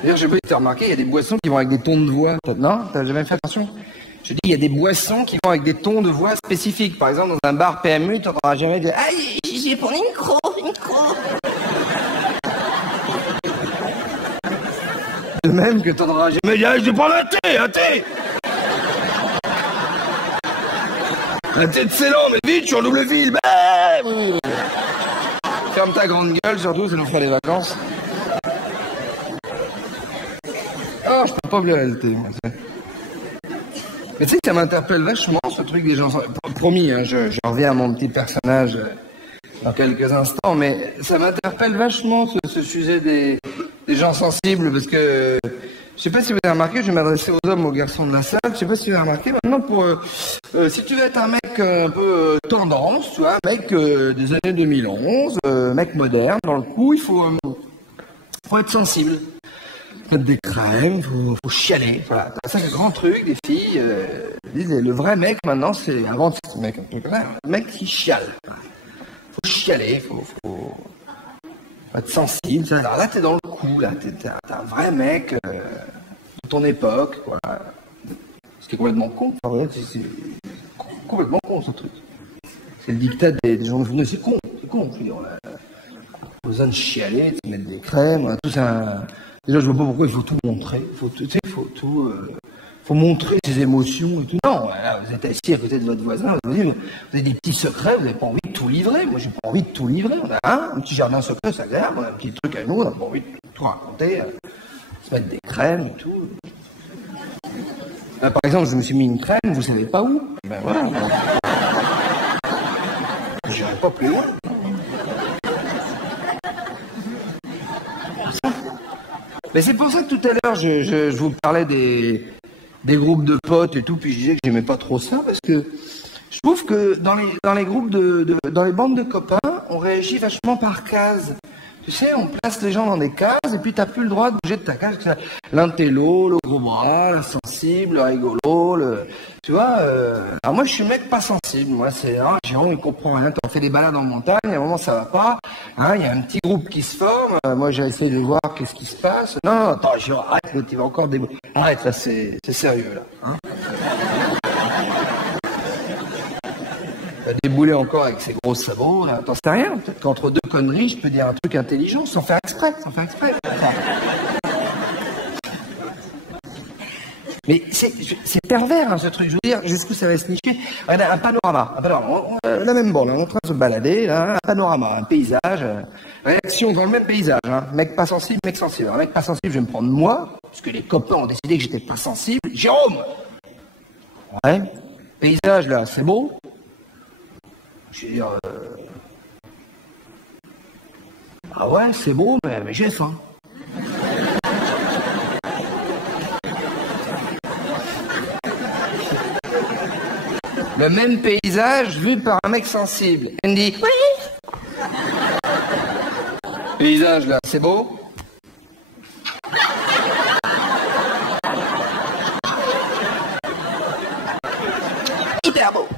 D'ailleurs, je sais pas si tu as remarqué, il y a des boissons qui vont avec des tons de voix. Non? T'as jamais fait attention? Je dis, il y a des boissons qui vont avec des tons de voix spécifiques. Par exemple, dans un bar PMU, tu n'entendras jamais dire « Ah, j'ai pour une croc. » De même que tu n'entendras jamais dire « Ah, j'ai pas un thé. Un thé de Ceylan, mais vite, je suis en double fil. Bah, ferme ta grande gueule, surtout, ça nous fera des vacances. Oh, je peux pas pleurer le thé. Mais tu sais que ça m'interpelle vachement, ce truc des gens... Promis, hein, je reviens à mon petit personnage dans quelques instants, mais ça m'interpelle vachement, ce sujet des gens sensibles, parce que... Je sais pas si vous avez remarqué, je vais m'adresser aux hommes, aux garçons de la salle, je sais pas si vous avez remarqué, maintenant, si tu veux être un mec un peu tendance, tu vois, mec des années 2011, mec moderne, dans le coup, il faut être sensible. Mettre des crèmes, faut chialer. Voilà, c'est un grand truc, des filles disent le vrai mec maintenant, c'est avant c'est ce mec un peu comme ça, le mec qui chiale. Faut chialer, faut être sensible. Alors là t'es dans le coup, là t'es un vrai mec de ton époque, voilà. Ce qui est complètement con. Enfin, c'est complètement con ce truc. C'est le diktat des gens de journée, c'est con. Je veux dire, on a besoin de chialer, de mettre des crèmes, tout ça. Déjà, je vois pas pourquoi il faut tout montrer. Faut montrer ses émotions et tout. Non, là, vous êtes assis à côté de votre voisin, vous avez des petits secrets, vous n'avez pas envie de tout livrer. Moi, j'ai pas envie de tout livrer. On a un petit jardin secret, ça agréable, on a un petit truc à nous, on n'a pas envie de tout raconter, se mettre des crèmes et tout. Là, par exemple, je me suis mis une crème, vous savez pas où. Ben voilà. J'irai pas plus loin. Mais c'est pour ça que tout à l'heure, je vous parlais des groupes de potes et tout, puis je disais que j'aimais pas trop ça, parce que je trouve que dans les groupes dans les bandes de copains, on réagit vachement par cases. Tu sais, on place les gens dans des cases, et puis t'as plus le droit de bouger de ta case. L'intello, le gros bras, le sensible, le rigolo, tu vois, alors moi je suis mec pas sensible, moi c'est, Jérôme il comprend rien, t'en fais des balades en montagne, à un moment ça va pas, il y a un petit groupe qui se forme, moi j'ai essayé de voir qu'est-ce qui se passe, non, attends, Jérôme, arrête, tu vas encore arrête là, c'est sérieux là, T'as déboulé encore avec ses gros sabots, là, t'en sais rien, peut-être qu'entre deux conneries, je peux dire un truc intelligent, sans faire exprès. Mais c'est pervers, ce truc. Je veux dire, jusqu'où ça va se nicher. Regardez, un panorama. La même bande, on est en train de se balader, là, un panorama, un paysage. Réaction dans le même paysage. Mec pas sensible, mec sensible. Un mec pas sensible, je vais me prendre moi, parce que les copains ont décidé que j'étais pas sensible. Jérôme! Ouais. Paysage, là, c'est beau? Je veux dire... Ah ouais, c'est beau, mais j'ai faim. Le même paysage vu par un mec sensible. Elle me dit « Oui !» Paysage, là, c'est beau? Hyper beau.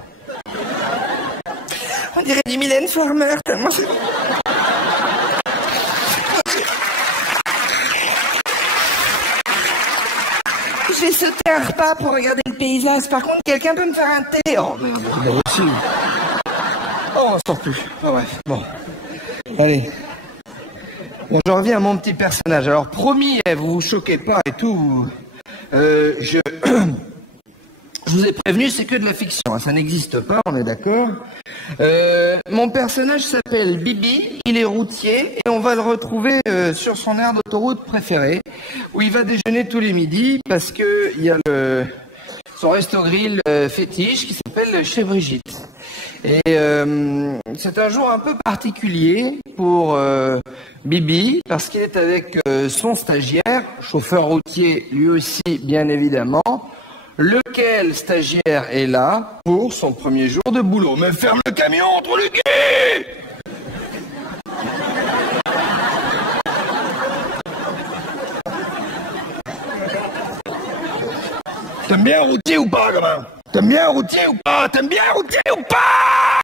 On dirait du Mylène Farmer, tellement c'est... Je vais sauter un repas pour regarder le paysage. Par contre, quelqu'un peut me faire un thé? Oh merde, c'est pas possible. Oh, on sort plus. Oh ouais, bon. Allez. Bon, je reviens à mon petit personnage. Alors, promis, vous vous choquez pas et tout. Je vous ai prévenu, c'est que de la fiction. Ça n'existe pas, on est d'accord. Mon personnage s'appelle Bibi, il est routier et on va le retrouver sur son aire d'autoroute préférée où il va déjeuner tous les midis parce que il y a son resto-grill fétiche qui s'appelle Chez Brigitte. Et c'est un jour un peu particulier pour Bibi parce qu'il est avec son stagiaire, chauffeur routier lui aussi bien évidemment, lequel stagiaire est là pour son premier jour de boulot. Mais ferme le camion, entre le cul! T'aimes bien un routier ou pas, gamin? T'aimes bien un routier ou pas? T'aimes bien un routier ou pas?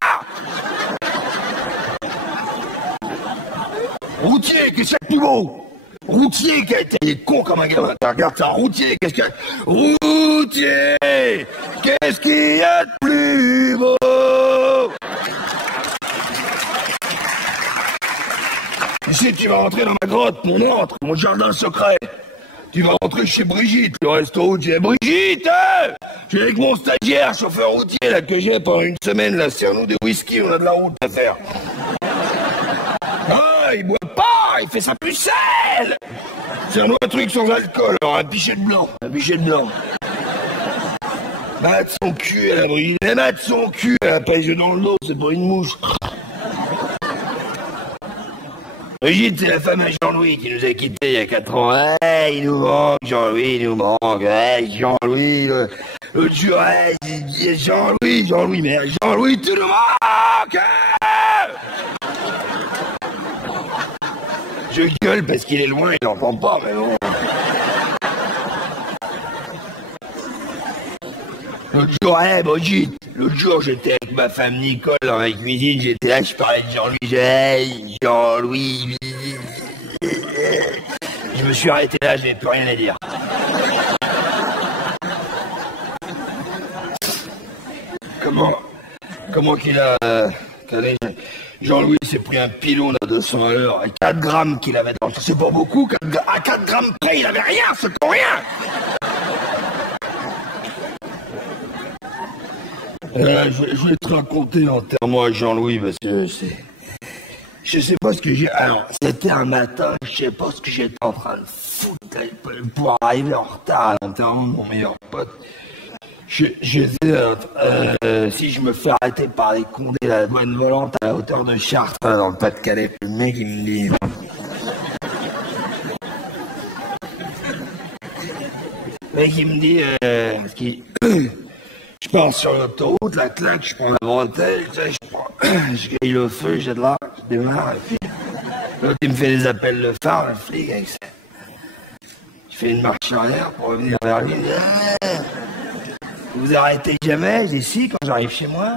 Routier, qu'est-ce qu'il y a de plus beau? Routier, il est con comme un gamin. Regarde ça, routier, qu'est-ce qu'il y a? routier, qu'est-ce qu'il y a de plus beau? Si tu vas rentrer dans ma grotte, mon antre, mon jardin secret, tu vas rentrer chez Brigitte, le resto routier. Brigitte, je suis avec mon stagiaire, chauffeur routier, là, que j'ai pendant une semaine, là, serre-nous des whisky, on a de la route à faire. Ah, il boit pas, il fait sa pucelle. Serre-nous un truc sans alcool, alors un pichet de blanc, Mate son cul, elle a brillé, mate son cul, elle a pas les yeux dans le dos, c'est pas une mouche. Brigitte, c'est la femme à Jean-Louis qui nous a quittés il y a 4 ans. Ouais, il nous manque, Jean-Louis, il nous manque. Ouais, Jean-Louis, le juré, Jean-Louis, mais Jean-Louis, tu nous manques. Je gueule parce qu'il est loin, il n'entend pas, mais bon. L'autre jour, j'étais avec ma femme Nicole dans la cuisine, j'étais là, je parlais de Jean-Louis, Jean-Louis. Je me suis arrêté là, je n'avais plus rien à dire. Comment qu'il a... Jean-Louis s'est pris un pilon à 200 à l'heure, et 4 grammes qu'il avait dans... C'est pas beaucoup, à 4 grammes près, il avait rien, c'est pour rien. Je vais te raconter l'enterrement à Jean-Louis parce que je sais pas ce que j'ai... Alors, c'était un matin, je sais pas ce que j'étais en train de foutre pour arriver en retard à l'enterrement de mon meilleur pote. Si je me fais arrêter par les condés de la douane volante à la hauteur de Chartres, dans le Pas-de-Calais, le mec il me dit... Je pars sur l'autoroute, la claque, je prends la bretelle, je grille le feu, j'ai de là, je démarre, et puis l'autre il me fait des appels de phare, le flic, avec ça. Je fais une marche arrière pour revenir vers lui, il me dit, vous arrêtez jamais? Je dis si, quand j'arrive chez moi.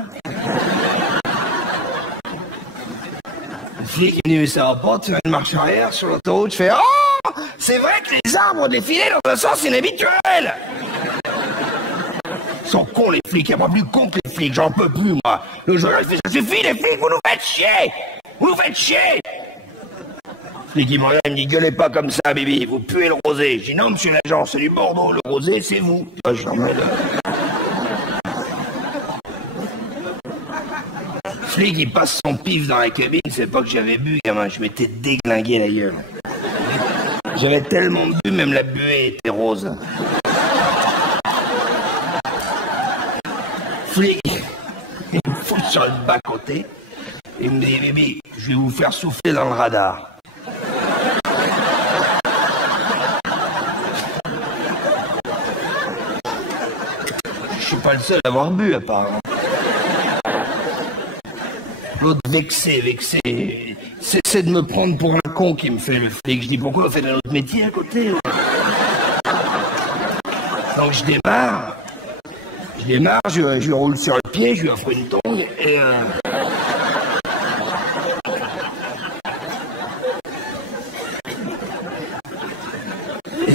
Le flic il me dit, mais ça va pas, tu fais une marche arrière sur l'autoroute, je fais, oh, c'est vrai que les arbres ont défilé dans un sens inhabituel. Ils sont cons les flics, il n'y a pas plus cons que les flics, j'en peux plus moi. Le jour il fait ça suffit les flics, vous nous faites chier. Vous nous faites chier. Le flic il me regarde, il me dit gueulez pas comme ça Bibi, vous puez le rosé. Je dis non monsieur l'agent, c'est du Bordeaux, le rosé c'est vous. Je suis en mode... Le flic il passe son pif dans la cabine, c'est pas que j'avais bu gamin, je m'étais déglingué la gueule. J'avais tellement bu, même la buée était rose. Flic, il me fout sur le bas-côté, il me dit, Bibi, je vais vous faire souffler dans le radar. Je suis pas le seul à avoir bu, apparemment. L'autre vexé, c'est de me prendre pour un con qui me fait le flic. Je dis, pourquoi vous faites un autre métier à côté? Donc je démarre, je roule sur le pied, je lui offre une tongue et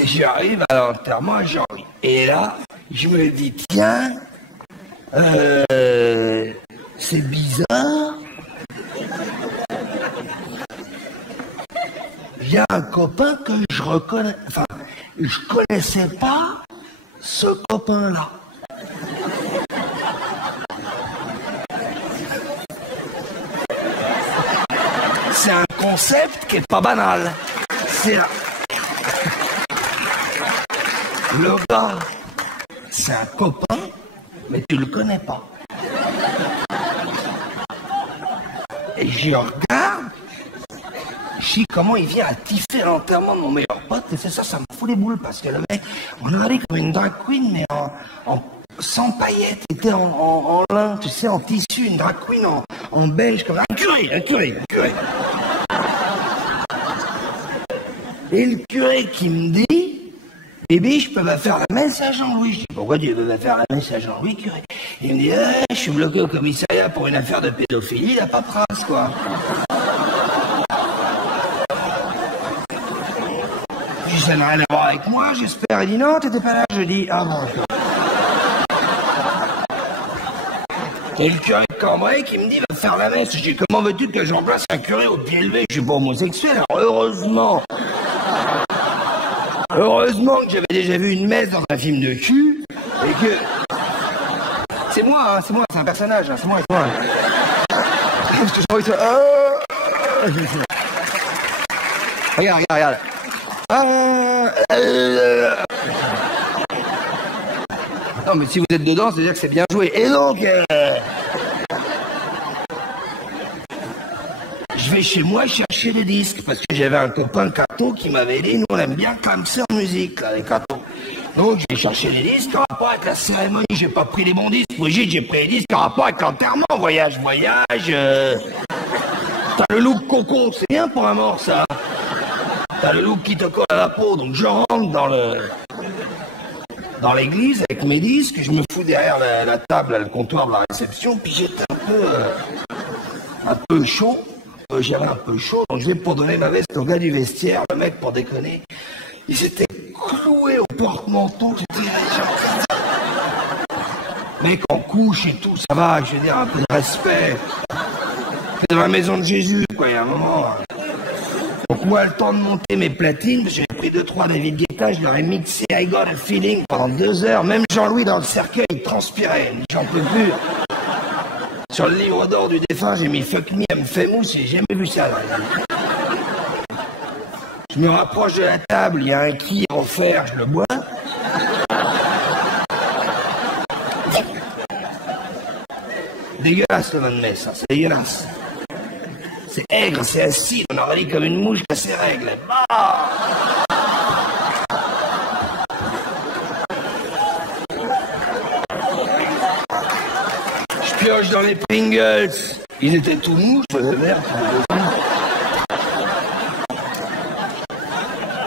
j'arrive à l'enterrement à Jean-Louis. Et là, je me dis, tiens, c'est bizarre. Il y a un copain que je reconnais, enfin, je connaissais pas ce copain-là. C'est un concept qui est pas banal. C'est là. Le gars, c'est un copain, mais tu le connais pas. Et j'y regarde, je sais comment il vient à tiffer l'enterrement de mon meilleur pote, et c'est ça, ça me fout les boules, parce que le mec, on aurait comme une drag queen, mais sans paillettes, il était en lin, tu sais, en tissu, une drag queen en beige, comme un curé. Et le curé qui me dit, Bibi, je peux pas faire la messe à Jean-Louis. Je dis, pourquoi tu peux pas faire la messe à Jean-Louis, curé? Il me dit, je suis bloqué au commissariat pour une affaire de pédophilie, la paperasse, quoi. Je dis, ça n'a rien à voir avec moi, j'espère. Il dit, non, t'étais pas là. Je dis, ah bon. Et le curé de Cambrai qui me dit va faire la messe. Je dis comment veux-tu que je remplace un curé au pied levé? Je suis pas homosexuel. Alors heureusement que j'avais déjà vu une messe dans un film de cul et que c'est moi, c'est un personnage, c'est moi. Parce que j'ai envie de... Regarde. Non mais si vous êtes dedans, c'est-à-dire que c'est bien joué. Et donc, je vais chez moi chercher le disque, parce que j'avais un copain Cato qui m'avait dit, nous on aime bien clamser en musique, là, les Cato. Donc je vais chercher les disques en rapport avec la cérémonie, j'ai pas pris les bons disques, Brigitte, j'ai pris les disques en rapport avec l'enterrement, voyage. T'as le look cocon, c'est bien pour un mort ça. T'as le look qui te colle à la peau, donc je rentre dans l'église avec mes disques, je me fous derrière la table, le comptoir de la réception, puis j'étais un peu chaud. J'avais un peu chaud, donc je vais pour donner ma veste au gars du vestiaire. Le mec, pour déconner, il s'était cloué au porte-manteau. Mec en couche et tout, ça va, je veux dire, un peu de respect. C'est dans la maison de Jésus, quoi, il y a un moment. Donc moi, le temps de monter mes platines, j'ai pris 2-3 David Guetta, je leur ai mixé I Got a Feeling pendant 2 heures. Même Jean-Louis dans le cercueil, il transpirait, j'en peux plus. Sur le livre d'or du défunt, j'ai mis Fuck Me, elle me fait mousse, j'ai jamais vu ça. Là. Je me rapproche de la table, il y a un qui en fer, je le bois. Dégueulasse le vin de messe, c'est dégueulasse. C'est aigre, c'est acide, on aurait dit comme une mouche à ses règles. Bah je pioche dans les Pringles. Ils étaient tout mous, je faisais vert.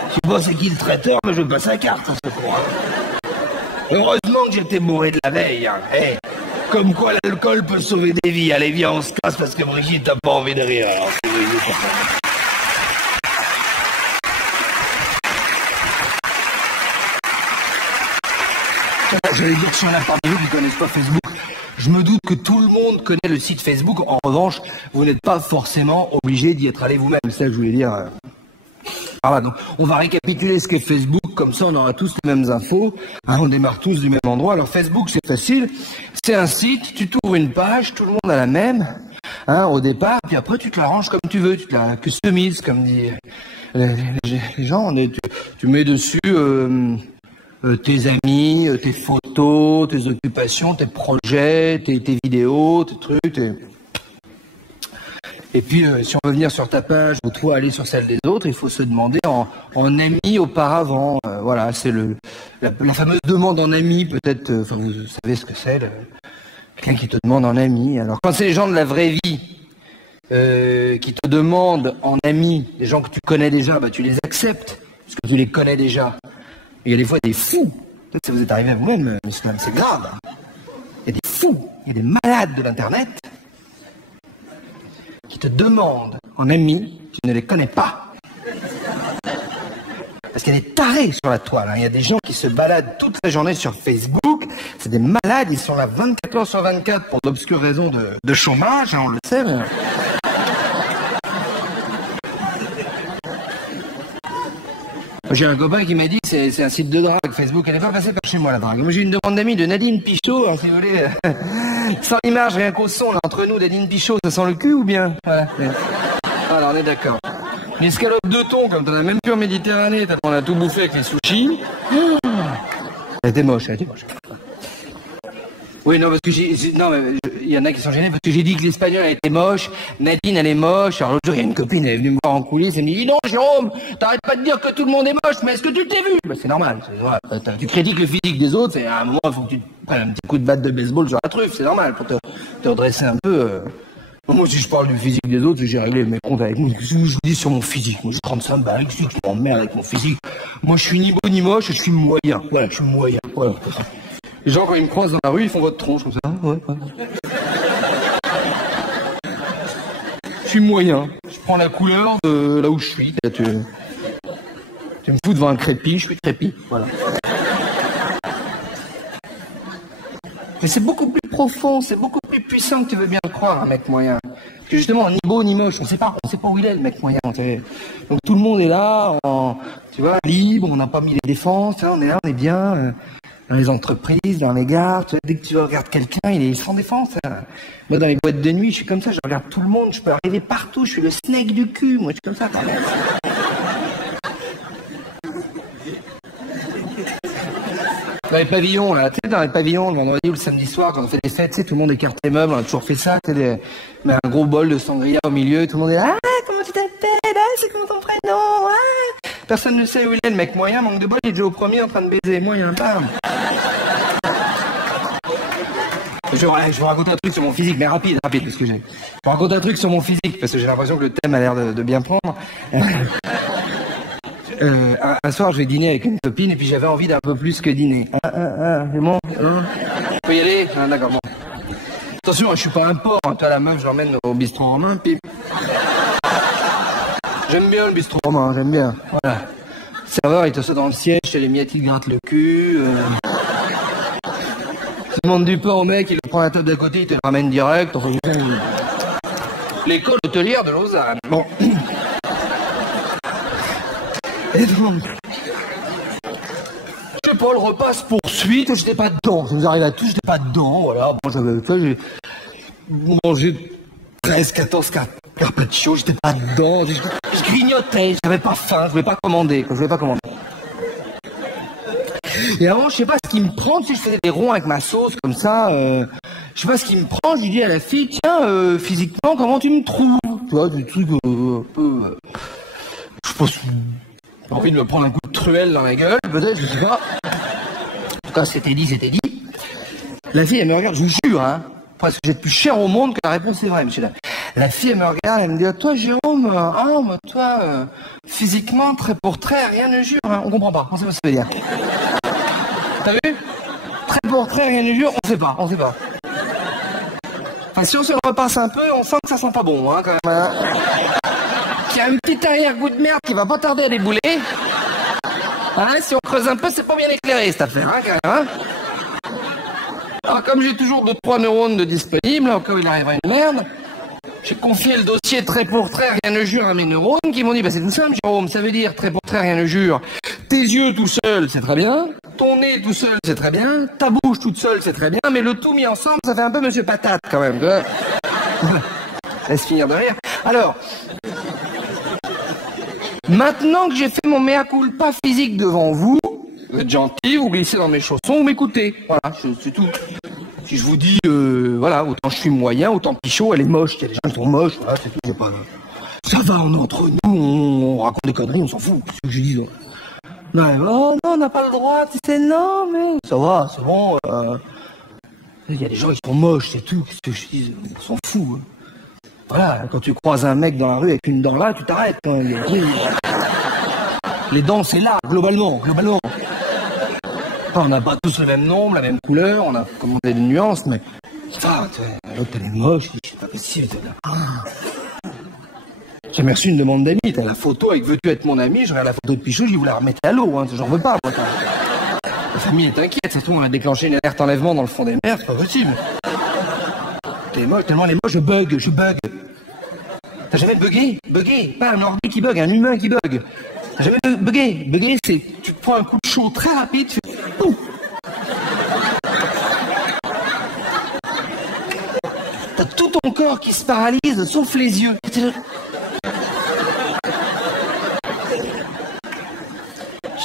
Je sais pas c'est qui le traiteur, mais je passe la carte à ce point. Heureusement que j'étais bourré de la veille. Hein. Hey, comme quoi l'alcool peut sauver des vies. Allez, viens, on se casse parce que Brigitte n'a pas envie de rire. Alors, j'allais dire sur la part de vous qui ne connaissent pas Facebook. Je me doute que tout le monde connaît le site Facebook. En revanche, vous n'êtes pas forcément obligé d'y être allé vous-même. C'est ça que je voulais dire. Voilà, donc on va récapituler ce qu'est Facebook, comme ça on aura tous les mêmes infos, hein, on démarre tous du même endroit. Alors Facebook c'est facile, c'est un site, tu t'ouvres une page, tout le monde a la même, hein, au départ, puis après tu te l'arranges comme tu veux, tu te la customises, comme disent les gens, tu mets dessus tes amis, tes photos, tes occupations, tes projets, tes vidéos, tes trucs, Et puis, si on veut venir sur ta page ou toi aller sur celle des autres, il faut se demander en ami auparavant. Voilà, c'est la fameuse demande en ami, peut-être. Enfin, vous savez ce que c'est, quelqu'un qui te demande en ami. Alors, quand c'est les gens de la vraie vie qui te demandent en ami, des gens que tu connais déjà, bah tu les acceptes parce que tu les connais déjà. Et il y a des fois des fous. Peut-être que ça vous est arrivé à vous-même, c'est grave. Il y a des fous, il y a des malades de l'internet qui te demandent en ami, tu ne les connais pas. Parce qu'il y a des tarés sur la toile. Hein. Il y a des gens qui se baladent toute la journée sur Facebook. C'est des malades, ils sont là 24 heures sur 24 pour d'obscures raisons de chômage, hein, on le sait. Mais... J'ai un copain qui m'a dit que c'est un site de drague, Facebook. Elle n'est pas passée par chez moi, la drague. Moi, j'ai une demande d'amis de Nadine Pichot, hein, si vous voulez. Sans image, rien qu'au son, là, entre nous, Nadine Pichot, ça sent le cul ou bien? Voilà. Voilà, on est d'accord. Une escalope de thon, comme t'en as même plus en Méditerranée, on a tout bouffé avec les sushis. Elle était moche, Oui, non, parce que il y en a qui sont gênés parce que j'ai dit que l'espagnol elle était moche, Nadine elle est moche. Alors l'autre jour il y a une copine, elle est venue me voir en coulisses, elle me dit dis donc Jérôme, t'arrêtes pas de dire que tout le monde est moche, mais est-ce que tu t'es vu? Bah, c'est normal, tu critiques le physique des autres, c'est à un moment il faut que tu te prennes un petit coup de batte de baseball sur la truffe, c'est normal pour te redresser un peu. Moi si je parle du physique des autres, j'ai réglé mes comptes avec moi. Qu'est-ce que je vous dis sur mon physique? Moi j'ai 35 balles, qu'est-ce que je m'emmerde avec mon physique? Moi je suis ni beau ni moche, je suis moyen. Voilà, je suis moyen. Voilà. Les gens, quand ils me croisent dans la rue, ils font votre tronche comme ça. Ouais. Je suis moyen. Je prends la couleur de là où je suis. Tu me fous devant un crépi, je suis crépi. Voilà. Mais c'est beaucoup plus profond, c'est beaucoup plus plus puissant que tu veux bien le croire, un mec moyen. Parce que justement, ni beau ni moche, on sait pas où il est le mec moyen. Donc tout le monde est là, tu vois, libre, on n'a pas mis les défenses, hein, on est là, on est bien, dans les entreprises, dans les gares, tu vois, dès que tu regardes quelqu'un, il est sans défense. Hein. Moi, dans les boîtes de nuit, je suis comme ça, je regarde tout le monde, je peux arriver partout, je suis le snake du cul, moi, je suis comme ça, quand même. Dans les pavillons, là, tu sais, dans les pavillons, le vendredi ou le samedi soir, quand on fait des fêtes, tu sais, tout le monde écarte les meubles, on a toujours fait ça, tu sais, mais un gros bol de sangria au milieu, tout le monde est là, ah, comment tu t'appelles, ah, c'est comment ton prénom, ah. Personne ne sait où il est, le mec moyen, manque de bol, il est déjà au premier en train de baiser, moyen, bam. Je vais vous raconter un truc sur mon physique, mais rapide, parce que je vais vous raconter un truc sur mon physique, parce que j'ai l'impression que le thème a l'air de bien prendre. Un soir, je vais dîner avec une copine et puis j'avais envie d'un peu plus que dîner. C'est bon, hein? On peut y aller? D'accord, bon. Attention, je suis pas un porc, hein. Toi, la meuf, je l'emmène au bistrot romain, puis... J'aime bien le bistrot romain, j'aime bien. Voilà. Le serveur, il te saute dans le siège, les miettes, il gratte le cul. Tu demandes du pain au mec, il prend la table d'à côté, il te le ramène direct. Enfin, l'école hôtelière de Lausanne. Bon. Et donc, je sais pas, le repas se poursuit, j'étais pas dedans. Ça nous arrive à tous, j'étais pas dedans, voilà. Bon, j'ai mangé 13, 14 carpaccio, j'étais pas dedans. Je grignotais, j'avais pas faim, je voulais pas commander, Et avant, je sais pas ce qui me prend, tu sais, je faisais des ronds avec ma sauce, comme ça, je sais pas ce qui me prend, je lui dis à la fille, tiens, physiquement, comment tu me trouves? Tu vois, des trucs un peu... je pense... J'ai envie de me prendre un coup de truelle dans la gueule, peut-être, je sais pas. En tout cas, c'était dit. La fille, elle me regarde, je vous jure, hein, parce que j'ai plus cher au monde que la réponse est vraie, monsieur. La fille, elle me regarde, elle me dit, toi, Jérôme, toi, physiquement, trait pour trait, rien ne jure, hein, on comprend pas, on sait pas ce que ça veut dire. T'as vu? Trait pour trait, rien ne jure, on sait pas. Enfin, si on se le repasse un peu, on sent que ça sent pas bon, hein, quand même, hein. Qu'il y a un petit arrière-goût de merde qui va pas tarder à débouler. Hein, si on creuse un peu, c'est pas bien éclairé cette affaire, hein, quand même, hein. Alors, comme j'ai toujours 2-3 neurones de disponibles, au cas où il arriverait une merde, j'ai confié le dossier trait pour trait, rien ne jure à mes neurones, qui m'ont dit, bah c'est tout simple, Jérôme, ça veut dire trait pour trait, rien ne jure. Tes yeux tout seuls, c'est très bien. Ton nez tout seul, c'est très bien. Ta bouche toute seule, c'est très bien. Mais le tout mis ensemble, ça fait un peu Monsieur Patate, quand même. Laisse finir de rire. Alors... Maintenant que j'ai fait mon mea culpa physique devant vous, vous êtes gentil, vous glissez dans mes chaussons, vous m'écoutez. Voilà, c'est tout. Si je vous dis, voilà, autant je suis moyen, autant Pichot, elle est moche. Il y a des gens qui sont moches, voilà, c'est tout. C'est pas... Ça va, on est entre nous, on raconte des conneries, on s'en fout. C'est ce que je dis. Non, oh non, on n'a pas le droit, tu sais, non, mais... Ça va, c'est bon. Il y a des gens qui sont moches, c'est tout. Qu'est-ce que je dis? On s'en fout. Hein. Voilà, quand tu croises un mec dans la rue avec une dent là, tu t'arrêtes quand même. Les dents, c'est là, globalement. Enfin, on n'a pas tous le même nombre, la même couleur, on a commandé des nuances, mais... Ça, l'autre, elle est moche, c'est pas possible. J'ai jamais reçu une demande d'amis, t'as la photo avec veux-tu être mon ami, je regarde la photo de Pichot, je dis vous la remettez à l'eau, hein, j'en veux pas, moi. La famille est inquiète, c'est tout, on a déclenché une alerte enlèvement dans le fond des mers, c'est pas possible. T'es moche, tellement elle est moche, je bug. T'as jamais bugué? Pas un ordi qui bug, un humain qui bug. T'as jamais bugué? Bugué, c'est, tu prends un coup de chaud très rapide, tu fais pouf. T'as tout ton corps qui se paralyse, sauf les yeux.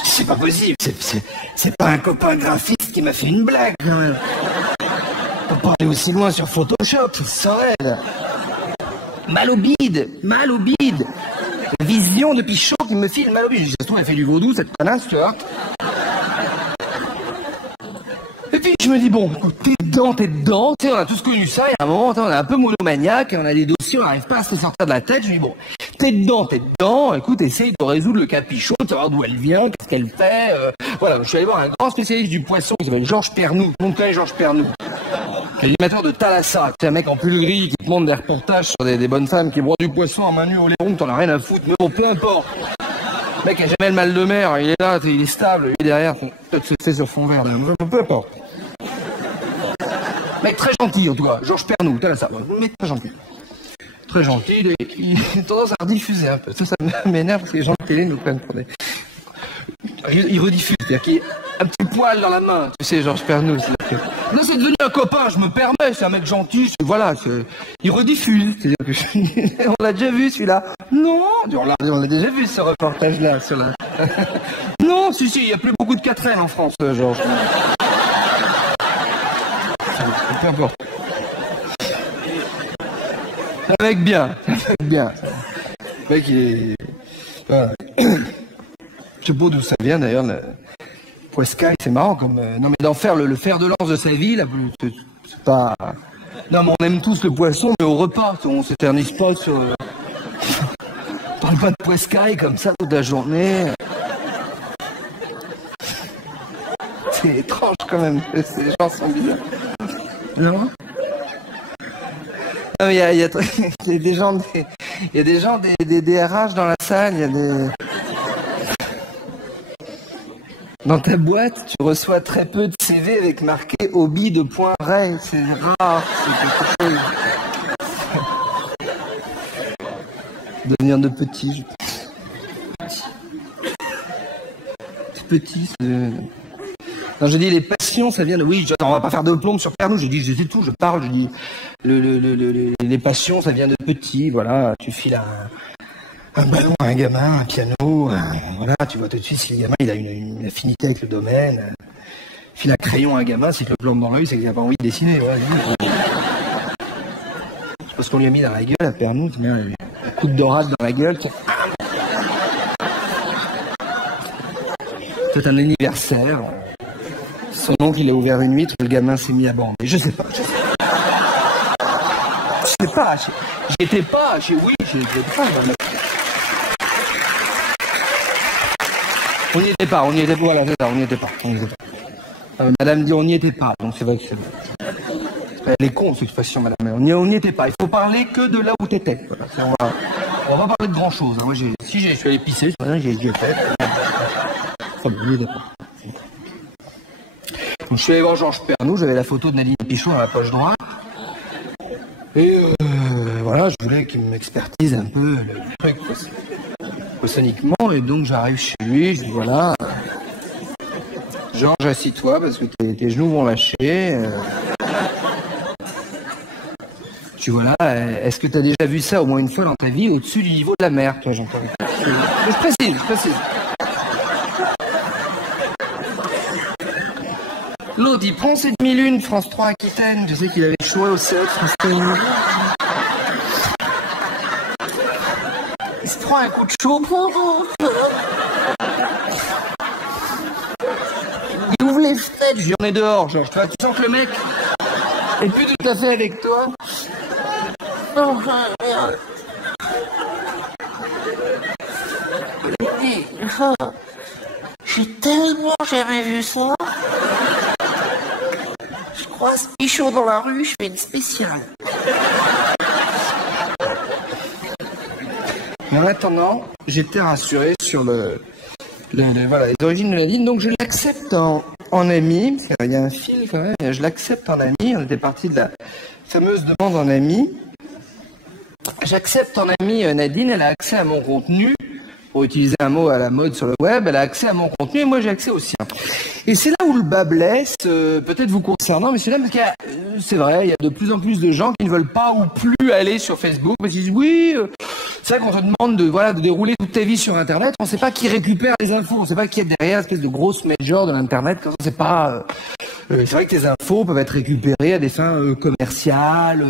C'est pas possible, c'est pas un copain graphiste qui m'a fait une blague, quand même. On peut pas aller aussi loin sur Photoshop, ça raide. Mal au bide. La vision de Pichot qui me file mal au bide. Je trouve elle fait du vaudou, cette connasse, tu vois. Et puis je me dis, bon, écoute, t'es dedans, tu sais, on a tous connu ça, il y a un moment, on est un peu monomaniaque, on a des dossiers, on n'arrive pas à se sortir de la tête, je me dis, bon, t'es dedans, écoute, essaye de résoudre le cas Pichot, de savoir d'où elle vient, qu'est-ce qu'elle fait, voilà, je suis allé voir un grand spécialiste du poisson qui s'appelle Georges Pernou, tout le monde connaît Georges Pernou. L'animateur de Thalassa, c'est un mec en pull gris qui te montre des reportages sur des bonnes femmes qui broient du poisson en main nue au lairon, t'en as rien à foutre, mais bon, peu importe. Le mec a jamais le mal de mer, il est là, il est stable, il est derrière, peut-être se fait sur fond vert, peu importe. Mec très gentil, en tout cas. Georges Pernou, t'as là ça. Mec très gentil. Très gentil, il a tendance à rediffuser un peu. Ça m'énerve parce que les gens de télé nous prennent pour des... Il rediffuse, c'est-à-dire qu'il a un petit poil dans la main, tu sais, Georges Pernou. Là, c'est devenu un copain, je me permets, c'est un mec gentil, voilà, il rediffuse, c'est-à-dire que on l'a déjà vu celui-là. Non, on l'a déjà vu ce reportage-là, sur la... Non, si, il n'y a plus beaucoup de 4L en France, Georges. Peu importe. Ça va bien. Le mec, il est... Voilà. Je sais pas d'où ça vient d'ailleurs, le Poescaille, c'est marrant comme... Non mais d'en faire le fer de lance de sa vie, là, c'est pas... Non mais on aime tous le poisson, mais au repas, on s'éternise pas sur... On parle pas de Poescaille comme ça toute la journée. C'est étrange quand même, ces gens sont bizarres. Non. Non mais il y a des gens, il y a des gens des DRH dans la salle, il y a des... Dans ta boîte, tu reçois très peu de CV avec marqué hobby de point Ray. C'est rare, c'est quelque chose. Devenir de petit, je pense. Petit, c'est... Non, je dis les passions, ça vient de... Oui, on va pas faire de plombe sur Pernou, je dis, je sais tout, je parle, je dis... Les passions, ça vient de petit, voilà, tu files un ballon à un gamin, un piano, voilà, tu vois tout de suite si le gamin il a une affinité avec le domaine. File un crayon à un gamin, si tu le plombe dans l'œil, c'est qu'il n'a pas envie de dessiner. Voilà, c'est parce qu'on lui a mis dans la gueule à Pernou, tu mets un coup de dorade dans la gueule. C'est un anniversaire. Son oncle il a ouvert une huître, le gamin s'est mis à bander. Je sais pas. J'y étais pas, oui, j'y étais pas. On n'y était pas, voilà, c'est ça, on n'y était pas. Madame dit on n'y était pas, donc c'est vrai que c'est... Elle est con, cette expression, madame. On n'y était pas, il faut parler que de là où t'étais. Voilà, on va pas parler de grand chose. Hein. Moi, je suis allé pisser, ce matin, j'y étais. On n'y était pas. Donc, je suis allé voir Georges Pernou, j'avais la photo de Nadine Pichot dans la poche droite. Et voilà, je voulais qu'il m'expertise un peu le truc soniquement, et donc j'arrive chez lui, je dis voilà, Georges, assis-toi parce que tes genoux vont lâcher. Je dis voilà, est-ce que tu as déjà vu ça au moins une fois dans ta vie au-dessus du niveau de la mer, toi, j'entends. Je précise. L'autre, il prend ses demi-lunes, France 3 Aquitaine, tu sais qu'il avait échoué au CF, France 3. Il se prend un coup de chaud. Il ouvre les fenêtres, je dis on est dehors, Georges, tu sens que le mec est plus tout à fait avec toi. Oh, merde. J'ai tellement jamais vu ça. Je croise Pichot dans la rue, je fais une spéciale. Mais en attendant, j'étais rassuré sur voilà, les origines de Nadine, donc je l'accepte en ami. Il y a un fil quand même, je l'accepte en ami. On était parti de la fameuse demande en ami. J'accepte en ami Nadine, elle a accès à mon contenu. Pour utiliser un mot à la mode sur le web, elle a accès à mon contenu et moi j'ai accès au sien. Et c'est là où le bas blesse, peut-être vous concernant, mais c'est là parce qu'il y a, c'est vrai, il y a de plus en plus de gens qui ne veulent pas ou plus aller sur Facebook parce qu'ils disent oui, c'est vrai qu'on te demande de dérouler toute ta vie sur Internet, on ne sait pas qui récupère les infos, on ne sait pas qui est derrière l'espèce de grosse major de l'Internet, on ne sait pas. C'est vrai que tes infos peuvent être récupérées à des fins commerciales,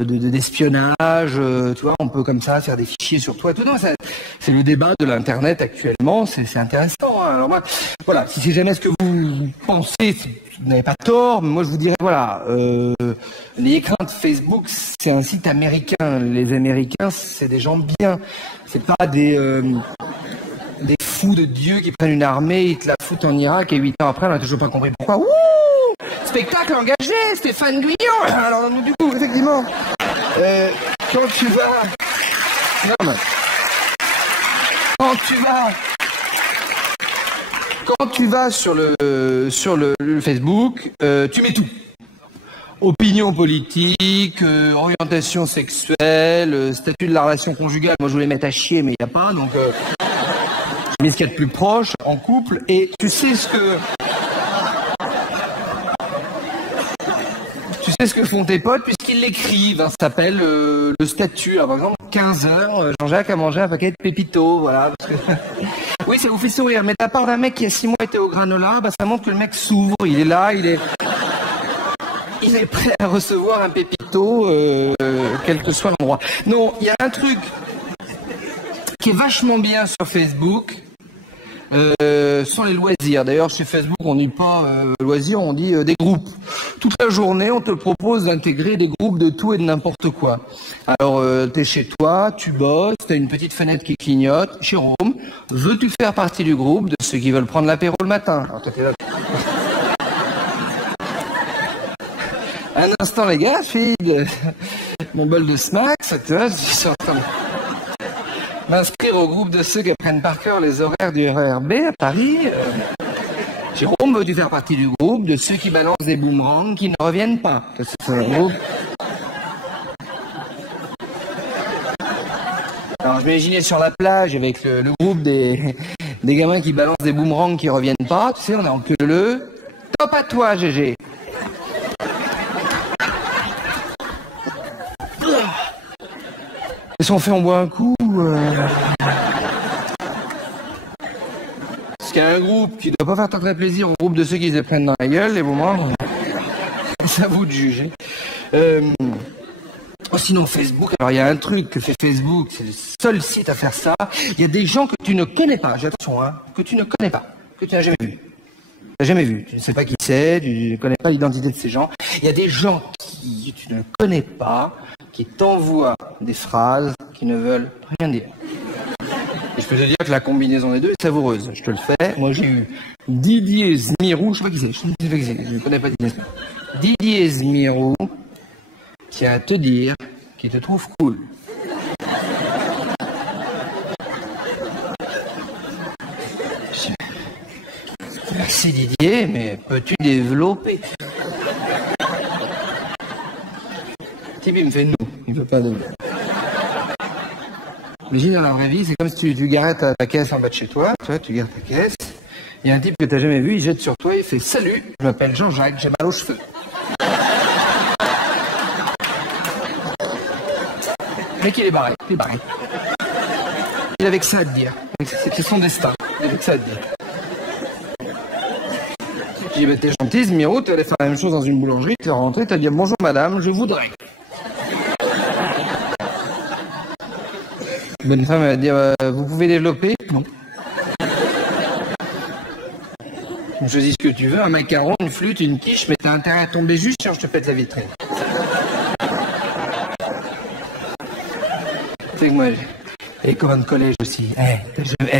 d'espionnage, tu vois, on peut comme ça faire des fichiers sur toi et tout. Non, c'est le débat de l'Internet actuellement, c'est intéressant. Hein. Alors moi, voilà, si c'est jamais ce que vous pensez, vous n'avez pas tort, mais moi je vous dirais, voilà, n'ayez crainte, Facebook, c'est un site américain. Les Américains, c'est des gens bien. C'est pas des fous de Dieu qui prennent une armée, ils te la foutent en Irak et 8 ans après, on n'a toujours pas compris pourquoi. Ouh, spectacle engagé, Stéphane Guillon. Alors du coup, effectivement, quand tu vas sur le Facebook, tu mets tout. opinion politique, orientation sexuelle, statut de la relation conjugale. Moi, je voulais mettre à chier, mais il n'y a pas, donc j'ai mis ce qu'il y a de plus proche, en couple. Et tu sais ce que... Tu sais ce que font tes potes puisqu'ils l'écrivent, hein, ça s'appelle le statut. Alors, par exemple, 15h, Jean-Jacques a mangé un paquet de pépitos, voilà. Parce que... Oui, ça vous fait sourire, mais de la part d'un mec qui a 6 mois était au granola, bah, ça montre que le mec s'ouvre, il est là, il est prêt à recevoir un pépito, quel que soit l'endroit. Non, il y a un truc qui est vachement bien sur Facebook, sont les loisirs. D'ailleurs, chez Facebook, on dit pas loisirs, on dit des groupes. Toute la journée, on te propose d'intégrer des groupes de tout et de n'importe quoi. Alors, t'es chez toi, tu bosses, t'as une petite fenêtre qui clignote. Jérôme, veux-tu faire partie du groupe de ceux qui veulent prendre l'apéro le matin? Alors, toi, t'es là. Un instant, les gars, je file mon bol de Smacks, tu vois, je suis en train de m'inscrire au groupe de ceux qui apprennent par cœur les horaires du RERB à Paris. Jérôme, veux-tu faire partie du groupe de ceux qui balancent des boomerangs qui ne reviennent pas? C'est un groupe. Alors, je m'imaginais sur la plage avec le groupe des gamins qui balancent des boomerangs qui ne reviennent pas. Tu sais, on est en queue-leu. Top à toi, GG. Et si on fait, on boit un coup Parce qu'il y a un groupe qui ne doit pas faire tant très plaisir, un groupe de ceux qui se les prennent dans la gueule, les moments. C'est à vous de juger. Sinon, Facebook, alors il y a un truc que fait Facebook, c'est le seul site à faire ça. Il y a des gens que tu ne connais pas, attention, hein, que tu ne connais pas, que tu n'as jamais vu. Tu n'as jamais vu, tu ne sais pas qui c'est, tu ne connais pas l'identité de ces gens. Il y a des gens qui tu ne connais pas, qui t'envoient des phrases qui ne veulent rien dire. Et je peux te dire que la combinaison des deux est savoureuse. Je te le fais. Moi, j'ai eu Didier Zmirou, je sais pas qui c'est, je ne connais pas Didier Zmirou. Didier Zmirou, qui a à te dire qu'il te trouve cool. Merci Didier, mais peux-tu développer? Type, il me fait nous, il veut pas de... Imagine dans la vraie vie, c'est comme si tu garais ta caisse en bas de chez toi, tu vois, tu gares ta caisse, il y a un type que tu n'as jamais vu, il jette sur toi, il fait « Salut, je m'appelle Jean-Jacques, j'ai mal aux cheveux. » Le mec, il est barré, Il avait que ça à te dire, c'est son destin, il avait que ça à te dire. J'ai dit, bah, t'es gentil, Zmiro, tu allais faire la même chose dans une boulangerie, tu es rentré, tu as dit, bonjour madame, je voudrais. Bonne femme, elle va dire, vous pouvez développer? Non. Je choisis ce que tu veux, un macaron, une flûte, une quiche, mais t'as intérêt à tomber juste, sinon je te pète la vitrine. Tu sais que moi, j'ai les copains de collège aussi.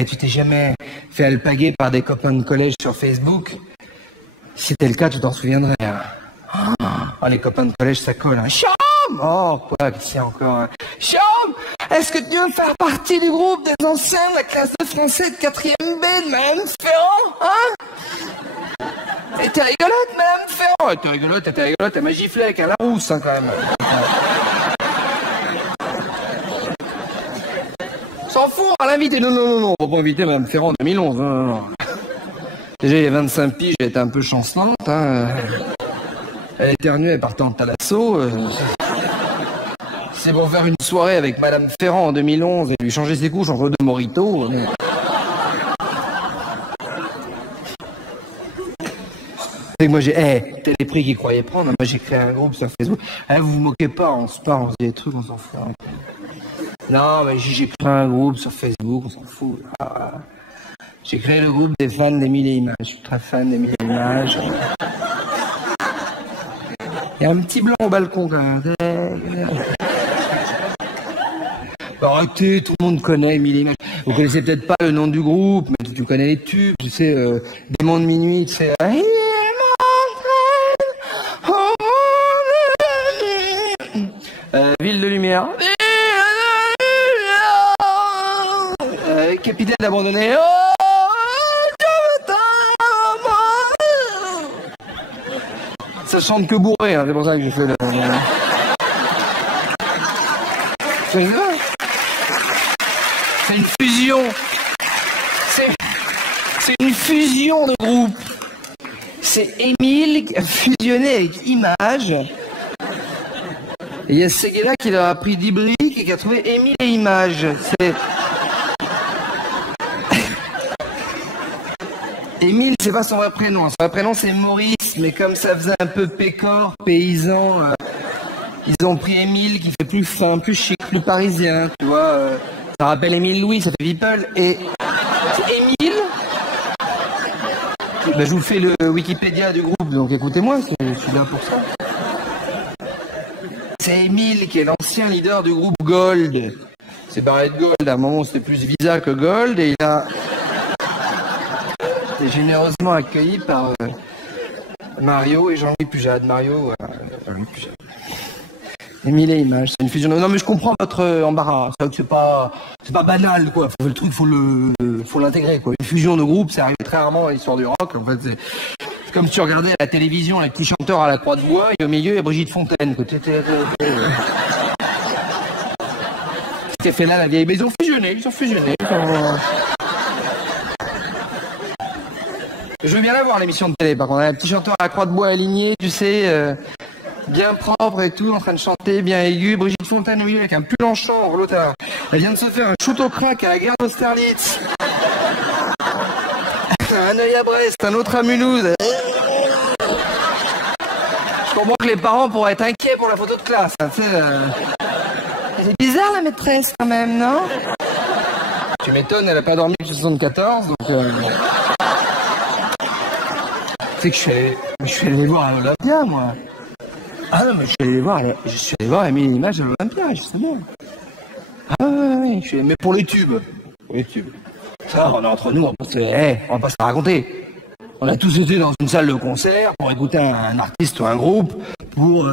Tu t'es jamais fait alpaguer par des copains de collège sur Facebook? Si c'était le cas, tu t'en souviendrais. Hein. Oh, les copains de collège, ça colle. Hein. Cham! Oh, quoi, qu'est-ce qu'il y a encore? Hein. Cham! Est-ce que tu veux faire partie du groupe des anciens de la classe de français de 4e B de Mme Ferrand? Hein? Et t'es rigolote, Mme Ferrand? T'es rigolote, elle m'a giflé avec un Larousse, hein, quand même. S'en fout, on va l'inviter. Non, on va pas inviter Mme Ferrand en 2011. Non. Déjà, il y a 25 piges, elle était un peu chancelante. Hein. Elle éternuait, elle partait en thalasso. C'est pour faire une soirée avec Madame Ferrand en 2011 et lui changer ses couches entre deux mojitos. C'est que moi, t'es les prix qu'ils croyaient prendre. Moi, j'ai créé un groupe sur Facebook. Vous vous moquez pas, on se parle, on se dit des trucs, on s'en fout. Non, mais j'ai créé un groupe sur Facebook, on s'en fout. J'ai créé le groupe des fans d'Émile et Images. Je suis très fan d'Émile et Images. Il y a un petit blanc au balcon quand même. Arrêtez, tout le monde connaît Émile et Images. Vous connaissez peut-être pas le nom du groupe, mais tu connais les tubes. Tu sais, Démon de minuit, tu sais. Ville de lumière. Capitaine abandonné. Ça chante que bourré, hein, c'est pour ça que j'ai fait le... C'est une fusion. C'est une fusion de groupe. C'est Émile qui a fusionné avec Image. Et il y a Seguela qui leur a pris 10 briques et qui a trouvé Émile et Image. Émile, c'est pas son vrai prénom. Son vrai prénom, c'est Maurice. Mais comme ça faisait un peu pécore, paysan, ils ont pris Émile qui fait plus fin, plus chic, plus parisien. Tu vois, ça rappelle Émile Louis, ça fait People. Et Émile, ben, je vous fais le Wikipédia du groupe, donc écoutez-moi, je suis là pour ça. C'est Émile qui est l'ancien leader du groupe Gold. C'est barré de Gold, à un moment c'était plus Visa que Gold, et il a été généreusement accueilli par Mario et Jean-Louis Pujade. Mario, Jean-Louis Pujade. Émile et Image, c'est une fusion. Non mais je comprends votre embarras, c'est vrai que c'est pas banal quoi. Le truc faut l'intégrer quoi. Une fusion de groupe, ça arrive très rarement dans l'histoire du rock. En fait, c'est comme si tu regardais à la télévision les petits chanteurs à la croix de bois et au milieu il y a Brigitte Fontaine quoi. C'était fait là la vieille, mais ils ont fusionné. Je veux bien la voir l'émission de télé par contre, un petit chanteur à la croix de bois aligné, tu sais. Bien propre et tout, en train de chanter, bien aigu. Brigitte Fontaine au milieu avec un pull en chambre. L'autre, elle vient de se faire un shoot au crack à la gare d'Austerlitz. Un œil à Brest, un autre à Mulhouse. Je comprends que les parents pourraient être inquiets pour la photo de classe. Hein, c'est bizarre la maîtresse quand même, non? Tu m'étonnes, elle a pas dormi depuis 74, donc... C'est que je suis allé les voir à l'Olympia, moi. Ah non, mais je suis allé voir Émile et Image à l'Olympia, justement. Ah ouais, mais pour les tubes. Ça, on est entre nous, on va pas se la raconter. On a tous été dans une salle de concert pour écouter un artiste ou un groupe pour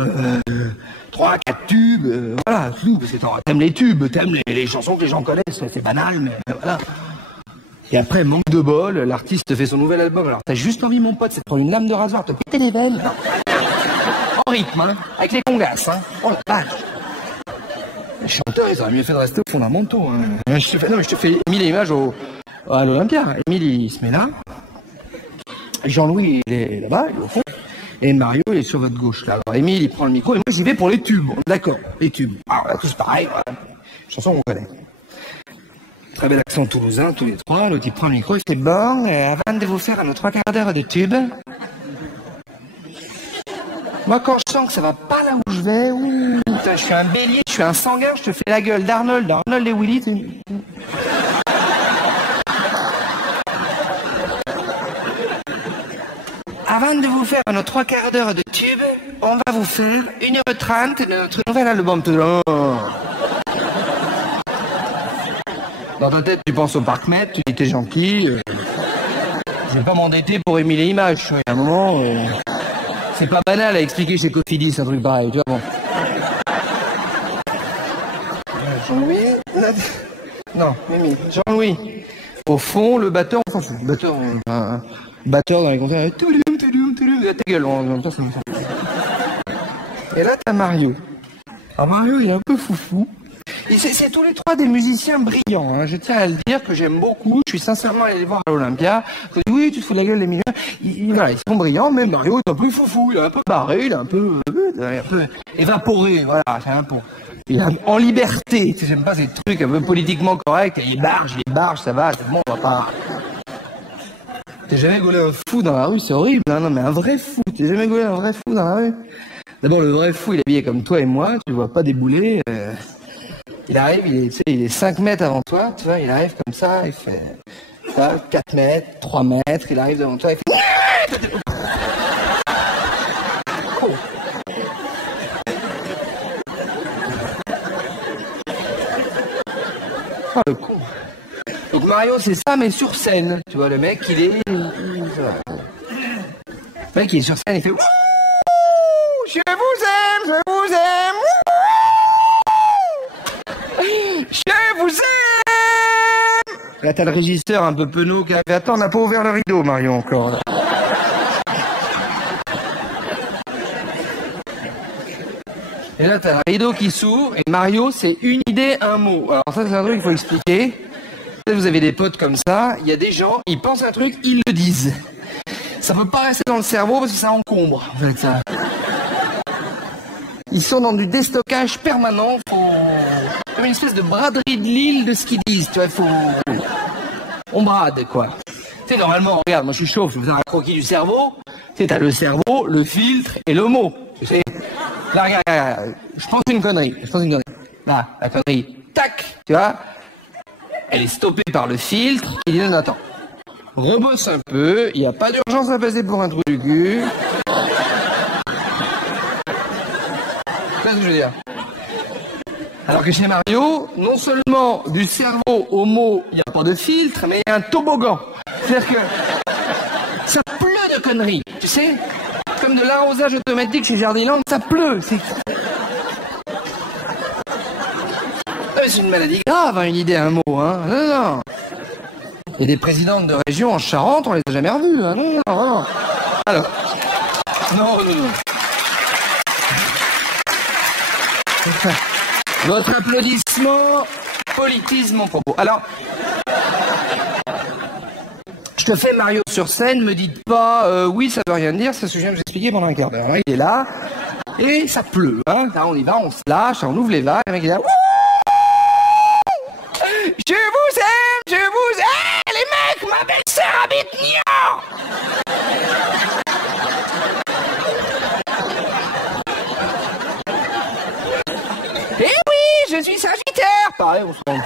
3 à 4 tubes, voilà, tout. Parce que t'aimes les tubes, t'aimes les chansons que les gens connaissent, c'est banal, mais voilà. Et après, manque de bol, l'artiste fait son nouvel album. Alors t'as juste envie, mon pote, c'est de prendre une lame de rasoir, te péter les veines. En rythme, hein, avec les congas, hein. Oh la vache. Les chanteurs, ils auraient mieux fait de rester aux fondamentaux. Hein. Je te fais Émile et Image à l'Olympia. Émile, il se met là. Jean-Louis, il est là-bas, il est au fond. Et Mario, il est sur votre gauche, là. Alors, Émile, il prend le micro, et moi, j'y vais pour les tubes. D'accord, les tubes. Alors, on a tous pareil, voilà. Chanson qu'on connaît. Très bel accent toulousain, tous les trois. L'autre, il prend le micro, il fait bon, avant de vous faire nos 3 quarts d'heure de tubes. Moi, quand je sens que ça va pas là où je vais, putain, je suis un bélier, je suis un sanguin, je te fais la gueule d'Arnold et Willy. Avant de vous faire nos 3 quarts d'heure de tube, on va vous faire 1h30 de notre nouvel album. Dans ta tête, tu penses au Parc-Met, tu dis t'es gentil. Je vais pas m'endetter pour Émile et Image. À un moment... C'est pas banal à expliquer chez Cofidis un truc pareil, tu vois, bon. Jean-Louis... Non, Mimi, Jean-Louis. Au fond, le batteur, on s'en fout. Batteur dans les concerts, ta gueule, ça me semble. Et là, t'as Mario. Alors Mario, il est un peu foufou. C'est tous les 3 des musiciens brillants, hein. Je tiens à le dire que j'aime beaucoup. Je suis sincèrement allé les voir à l'Olympia. Je dis, oui, tu te fous de la gueule des milieux. Voilà, ils sont brillants, mais Mario est un peu foufou. Il est un peu barré, il est un peu évaporé. Voilà, c'est un peu. Il est en liberté. Tu sais, j'aime pas ces trucs un peu politiquement corrects. Les barges, ça va. C'est bon, on va pas. T'es jamais gaulé un fou dans la rue, c'est horrible. Non, mais un vrai fou. T'es jamais gaulé un vrai fou dans la rue. D'abord, le vrai fou, il est habillé comme toi et moi. Tu le vois pas débouler. Il arrive, il est 5 mètres avant toi, tu vois, il arrive comme ça, il fait ça, 4 mètres, 3 mètres, il arrive devant toi, il fait... Oh. Oh, le con. Donc Mario, c'est ça, mais sur scène. Tu vois, le mec, il est... Le mec, il est sur scène, il fait... Je vous aime, je vous aime. Là, t'as le régisseur un peu penaud qui a fait... Attends, on n'a pas ouvert le rideau, Mario, encore. Là. Et là, t'as un rideau qui s'ouvre, et Mario, c'est une idée, un mot. Alors ça, c'est un truc qu'il faut expliquer. Peut-être vous avez des potes comme ça, il y a des gens, ils pensent un truc, ils le disent. Ça peut pas rester dans le cerveau parce que ça encombre, en fait, ça. Ils sont dans du déstockage permanent, comme une espèce de braderie de Lille de ce qu'ils disent, tu vois, on brade, quoi. Tu sais, normalement, regarde, moi je suis chauve, je vais faire un croquis du cerveau, tu sais, t'as le cerveau, le filtre et le mot, tu sais. Là, regarde, je pense une connerie, Là, la connerie, tac, tu vois, elle est stoppée par le filtre, il dit non, attends, rebosse un peu, il n'y a pas d'urgence à passer pour un trou du cul. Qu'est-ce que je veux dire? Alors que chez Mario, non seulement du cerveau au mot, il n'y a pas de filtre, mais il y a un toboggan. C'est-à-dire que ça pleut de conneries, tu sais? Comme de l'arrosage automatique chez Jardiland, ça pleut. C'est une maladie grave, hein, une idée, un mot. Hein. Non. Il y a des présidentes de région en Charente, on les a jamais revus. Hein. Non. Alors, non. Votre applaudissement politise mon propos. Alors, je te fais Mario sur scène, me dites pas oui, ça veut rien dire, c'est ce que je viens de vous expliquer pendant un quart d'heure. Il est là, et ça pleut. Hein. Là, on y va, on se lâche, on ouvre les vagues, le mec il est là. Je vous aime, les mecs, ma belle-sœur habite Niort. Eh oui, je suis Sagittaire. Pareil, on se rend compte.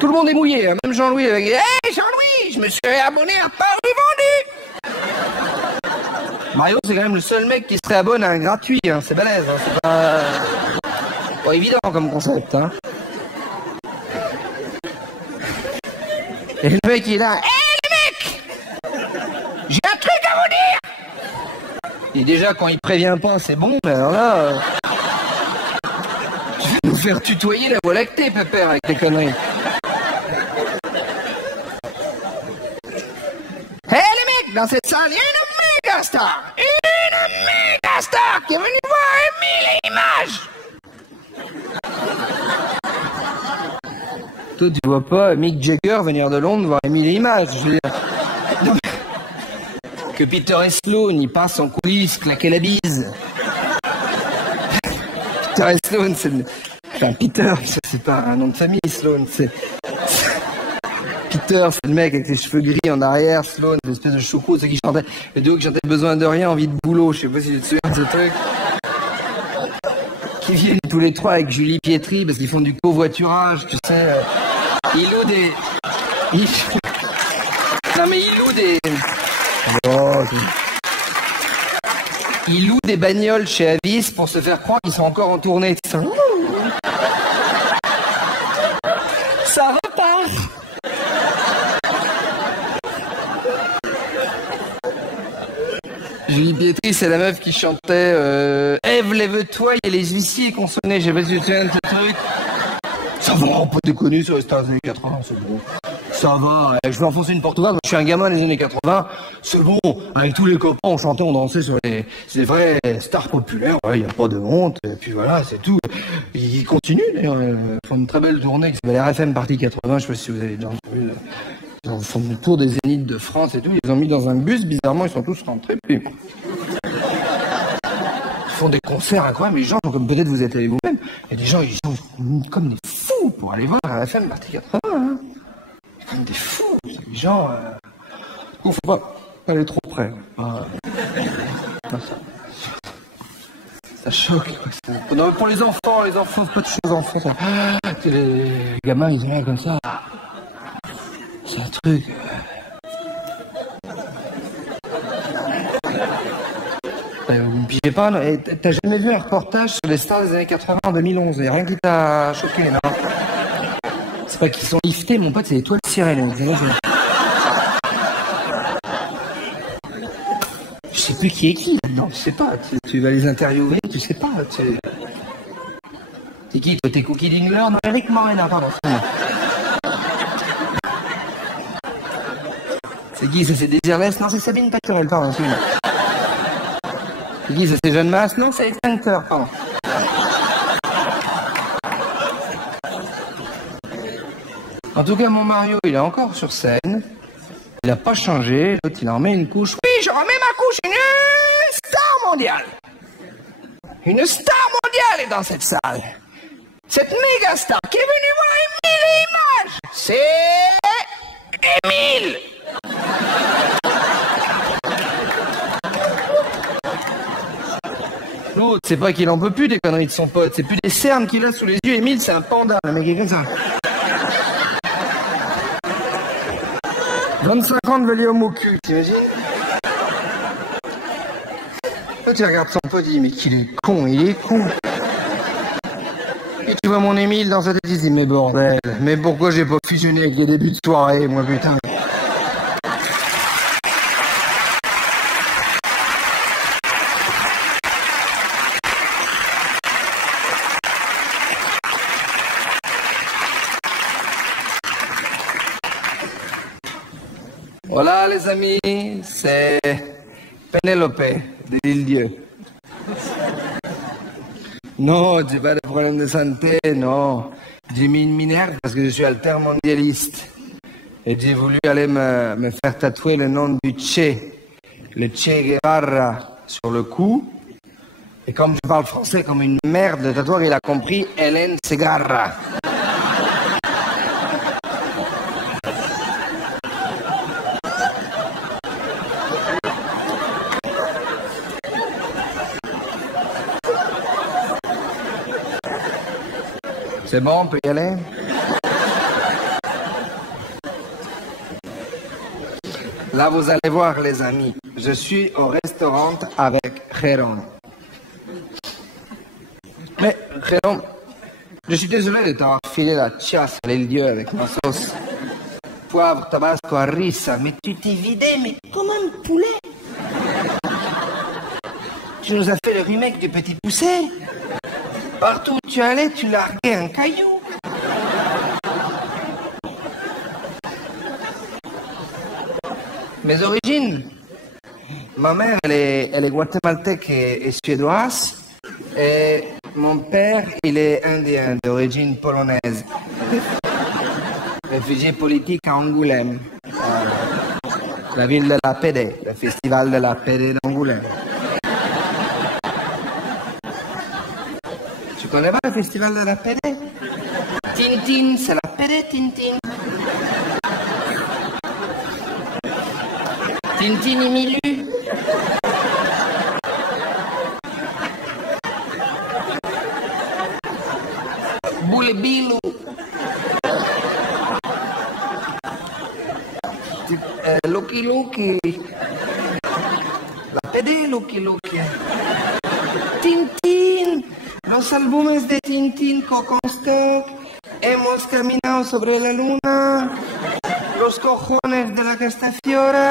Tout le monde est mouillé, hein. Même Jean-Louis avec hey Jean-Louis, je me suis abonné à Paris Vendu. Mario, c'est quand même le seul mec qui serait abonné à un gratuit, hein. C'est balèze, hein. C'est pas évident comme concept, hein. Et le mec il est là, les mecs, j'ai un truc à vous dire. Et déjà quand il prévient pas, c'est bon, mais alors là, tu vas nous faire tutoyer la Voie lactée, pépère, avec tes conneries. Les mecs, dans cette salle, il y a une méga star qui est venue voir 1000 images. Toi, tu vois pas Mick Jagger venir de Londres voir 1000 images, je veux dire. Non, mais... Que Peter et Sloan, il passe en coulisses, claquer la bise. Peter et Sloan, c'est... Enfin, Peter, c'est pas un nom de famille, Sloan, c'est... Peter, c'est le mec avec les cheveux gris en arrière, Sloan, l'espèce de choucroute, c'est qui chantait, le duo qui chantait Besoin de rien, envie de boulot, je sais pas si tu te souviens de ce truc. Qui viennent tous les trois avec Julie Pietri, parce qu'ils font du covoiturage, tu sais. Ils louent des... Non mais ils louent des... Oh, ils louent des bagnoles chez Avis pour se faire croire qu'ils sont encore en tournée. Ça repart. Julie Pietri, c'est la meuf qui chantait Ève, lève-toi, il y a les huissiers qu'on sonnait, je sais pas si tu te souviens de ce truc. Ça va, on peut déconner sur les stars des années 80, c'est bon. Ça va, je vais enfoncer une porte ouverte, je suis un gamin des années 80, c'est bon, avec tous les copains, on chantait, on dansait sur c'est vraies stars populaires, il n'y a pas de honte, et puis voilà, c'est tout. Ils continuent d'ailleurs, ils font une très belle tournée qui s'appelle RFM Party 80, je sais pas si vous avez déjà entendu. Ils font le tour des zéniths de France et tout, ils les ont mis dans un bus, bizarrement ils sont tous rentrés, puis... Ils font des concerts incroyables, mais les gens, comme peut-être vous êtes allés vous-même, il y a des gens, ils sont comme des fous pour aller voir RFM Party 80, hein. Comme des fous, les gens... faut pas aller trop près. Ça choque, quoi. Non, pour les enfants, pas de choses enfants. Ça... Les gamins, ils ont l'air comme ça. C'est un truc... Vous me pigez pas, non. T'as jamais vu un reportage sur les stars des années 80 en 2011? Il n'y a rien qui t'a choqué, non? C'est pas qu'ils sont liftés, mon pote, c'est les toiles cirées, là. Je sais plus qui est qui, là-dedans, je sais pas. Tu vas les interviewer, tu sais pas. C'est qui, toi? T'es Cookie Dingler? Non, Eric Morena, pardon. C'est qui? Ça, c'est Désirless? Non, c'est Sabine Pacturel, pardon, excuse-moi. C'est qui, c'est Jeanne Masse? Non, c'est Extincteur, pardon. En tout cas, mon Mario, il est encore sur scène. Il n'a pas changé. L'autre, il en remet une couche. Oui, je remets ma couche. Une star mondiale. Une star mondiale est dans cette salle. Cette méga star qui est venue voir Émile et Images. C'est Émile. L'autre, c'est pas qu'il en peut plus des conneries de son pote. C'est plus des cernes qu'il a sous les yeux. Émile, c'est un panda. Le mec est comme ça. 25 ans de valium au cul, t'imagines? Toi, tu regardes son pote, mais qu'il est con, il est con. Et tu vois mon Émile dans sa tête, il dit, mais bordel, mais pourquoi j'ai pas fusionné avec les débuts de soirée, moi, putain? Voilà les amis, c'est Pénélope de l'Île-Dieu. Non, j'ai pas de problème de santé, non. J'ai mis une minerve parce que je suis altermondialiste. Et j'ai voulu aller me faire tatouer le nom du Che, le Che Guevara sur le cou. Et comme je parle français comme une merde, le tatoueur il a compris Hélène Segarra. C'est bon, on peut y aller? Là, vous allez voir, les amis. Je suis au restaurant avec Jérôme. Mais, Jérôme, je suis désolé de t'avoir filé la chiasse à l'Île-Dieu avec ma sauce. Poivre, tabasco, harissa. Mais tu t'es vidé, mais comme un poulet. Tu nous as fait le remake du Petit Poucet. Partout où tu allais, tu larguais un caillou. Mes origines, ma mère, elle est guatémaltèque et suédoise. Et mon père, il est indien, d'origine polonaise. Réfugié politique à Angoulême. La ville de la PD, le festival de la PD d'Angoulême. Tu connais pas le festival de la PD? Tintin, c'est la PD, Tintin. Tintin et Milu. Boule Bilou. Lucky Lucky. La PD, Lucky Lucky. Tintin. Los álbumes de Tintín con stock, hemos caminado sobre la luna, los cojones de la Castafiore.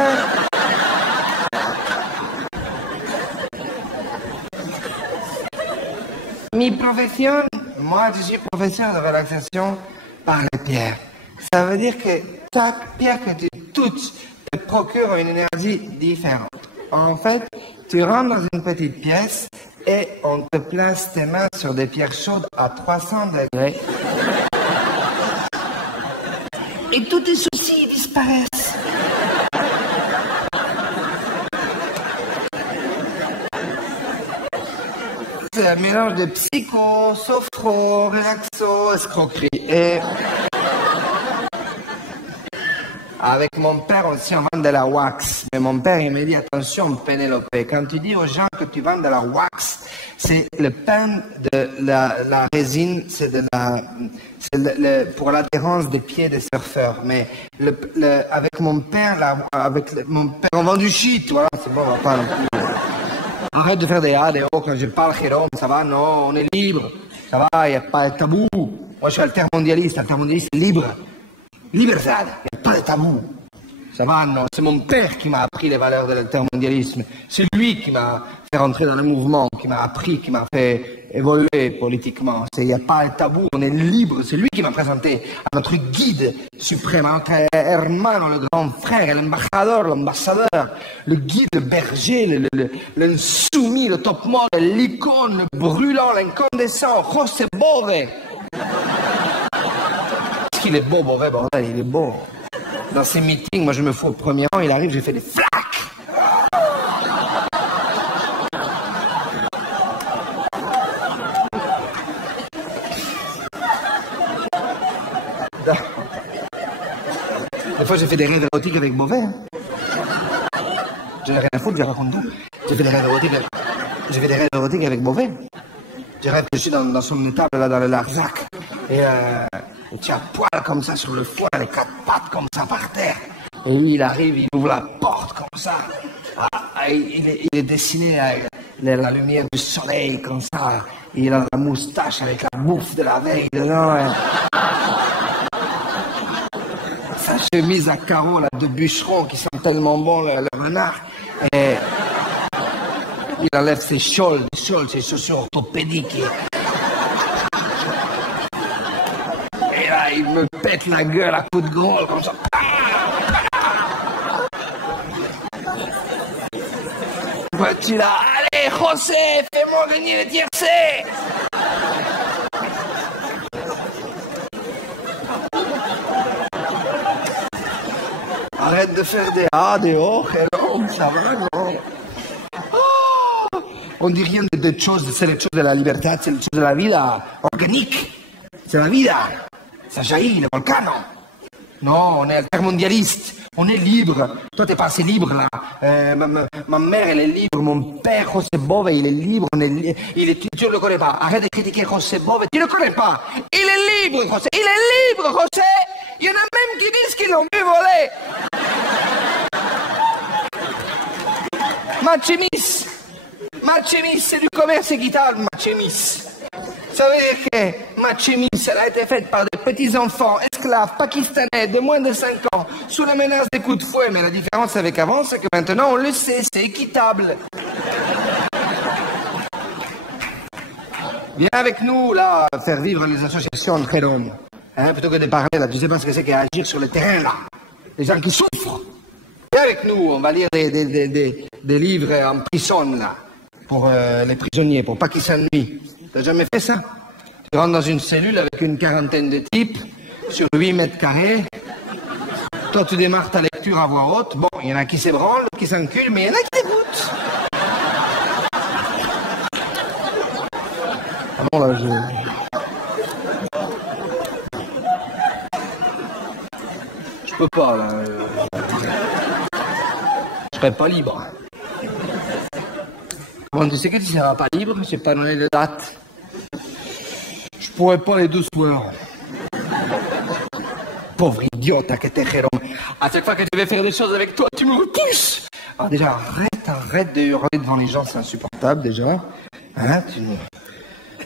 Mi profession, moi je suis professeur de relaxation par les pierres. Ça veut dire que chaque pierre que tu touches te procure une énergie différente. En fait, tu rentres dans une petite pièce et on te place tes mains sur des pierres chaudes à 300 degrés. Et tous tes soucis disparaissent. C'est un mélange de psycho, sophro, relaxo, escroquerie. Et avec mon père aussi, on vend de la wax. Mais mon père, il me dit, attention, Pénélope, quand tu dis aux gens que tu vends de la wax, c'est le pain de la résine, c'est pour l'adhérence des pieds des surfeurs. Mais avec mon père, mon père, on vend du shit, voilà, c'est bon, on va pas. Arrête de faire des A, des O, quand je parle, Jérôme, ça va, non, on est libre. Ça va, il n'y a pas de tabou. Moi, je suis altermondialiste c'est libre. Liberté, il n'y a pas de tabou. Ça va, non, c'est mon père qui m'a appris les valeurs de l'altermondialisme. C'est lui qui m'a fait rentrer dans le mouvement, qui qui m'a appris, qui m'a fait évoluer politiquement. Il n'y a pas un tabou, on est libre. C'est lui qui m'a présenté à notre guide suprême, à notre hermano, le grand frère, l'ambassadeur, le guide, le berger, l'insoumis, le top model, l'icône, le brûlant, l'incandescent, José Bové. Parce qu'il est beau, Bové, bordel, il est beau. Dans ses meetings, moi je me fous au premier rang, il arrive, j'ai fait des flaques. Des fois, j'ai fait des rêves érotiques avec Beauvais. Hein. J'ai rien à foutre, je raconte tout. J'ai fait des rêves érotiques avec Beauvais. Je rêve que je suis dans son étable, là, dans le Larzac. Et tu as poil comme ça sur le foie, les quatre pattes comme ça par terre. Et lui, il arrive, il ouvre la porte comme ça. Il est dessiné à la lumière du soleil comme ça. Il a la moustache avec la bouffe de la veille dedans. Hein. Sa chemise à carreaux là, de bûcheron qui sent tellement bon le renard. Et il enlève ses shawls, ses chaussures orthopédiques. Et là, il me pète la gueule à coups de grolle comme ça. Tu là, allez, José, fais-moi gagner le tiercé. Arrête de faire des A, des O, hello, ça va, non? Oh, on dit rien de choses, c'est les choses de la liberté, c'est les choses de la vida organique. C'est la vida. Ça jaillit, le volcan. Non, on est altermondialiste. On est libre. Toi, t'es pas assez libre, là. Ma mère, elle est libre. Mon père, José Bové, il est libre. Tu ne le connais pas. Arrête de critiquer José Bové. Tu ne le connais pas. Il est libre, José. Il est libre, José. Il y en a même qui disent qu'ils l'ont pu voler. Machemis, c'est du commerce équitable, Machemis. Ça veut dire que ma chemise, elle a été faite par des petits-enfants esclaves pakistanais de moins de 5 ans, sous la menace des coups de fouet. Mais la différence avec avant, c'est que maintenant, on le sait, c'est équitable. Viens avec nous, là, faire vivre les associations de Jérôme. Hein, plutôt que de parler, là, tu sais pas ce que c'est qu'agir sur le terrain, là. Les gens qui souffrent. Viens avec nous, on va lire des livres en prison, là, pour les prisonniers, pour pas qu'ils s'ennuient. T'as jamais fait ça? Tu rentres dans une cellule avec une quarantaine de types, sur 8 mètres carrés. Toi, tu démarres ta lecture à voix haute. Bon, il y en a qui s'ébranlent, d'autres qui s'enculent, mais il y en a qui t'écoutent. Ah bon, là, je peux pas, là. Je serais pas libre. Bon, tu sais que tu seras pas libre, je n'ai pas donné de date. Je pourrais pas les 2 soirs. Pauvre idiote que t'es, Jérôme. À chaque fois que je vais faire des choses avec toi, tu me repousses. Alors déjà, arrête de hurler devant les gens, c'est insupportable déjà. Hein, tu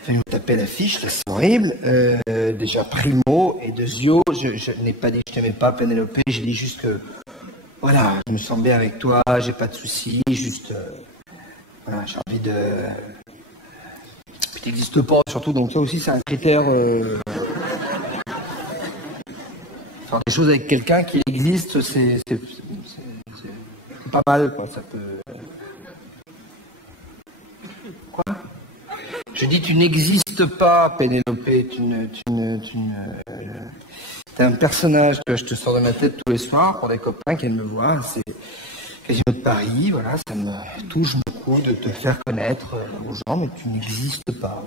fais nous taper la fiche, là, c'est horrible. Déjà, primo, et deuxio, je n'ai pas dit que je t'aimais pas, Pénélope, j'ai dit juste que, voilà, je me sens bien avec toi, j'ai pas de soucis, juste... Voilà, j'ai envie de... Puis t'existes pas, surtout, donc ça aussi c'est un critère... Faire des choses avec quelqu'un qui existe, c'est pas mal, quoi, ça peut... Quoi? Je dis tu n'existes pas, Pénélope, t'es un personnage que je te sors de ma tête tous les soirs pour des copains qui viennent me voir, c'est... Casino de Paris, voilà, ça me touche beaucoup de te faire connaître aux gens, mais tu n'existes pas.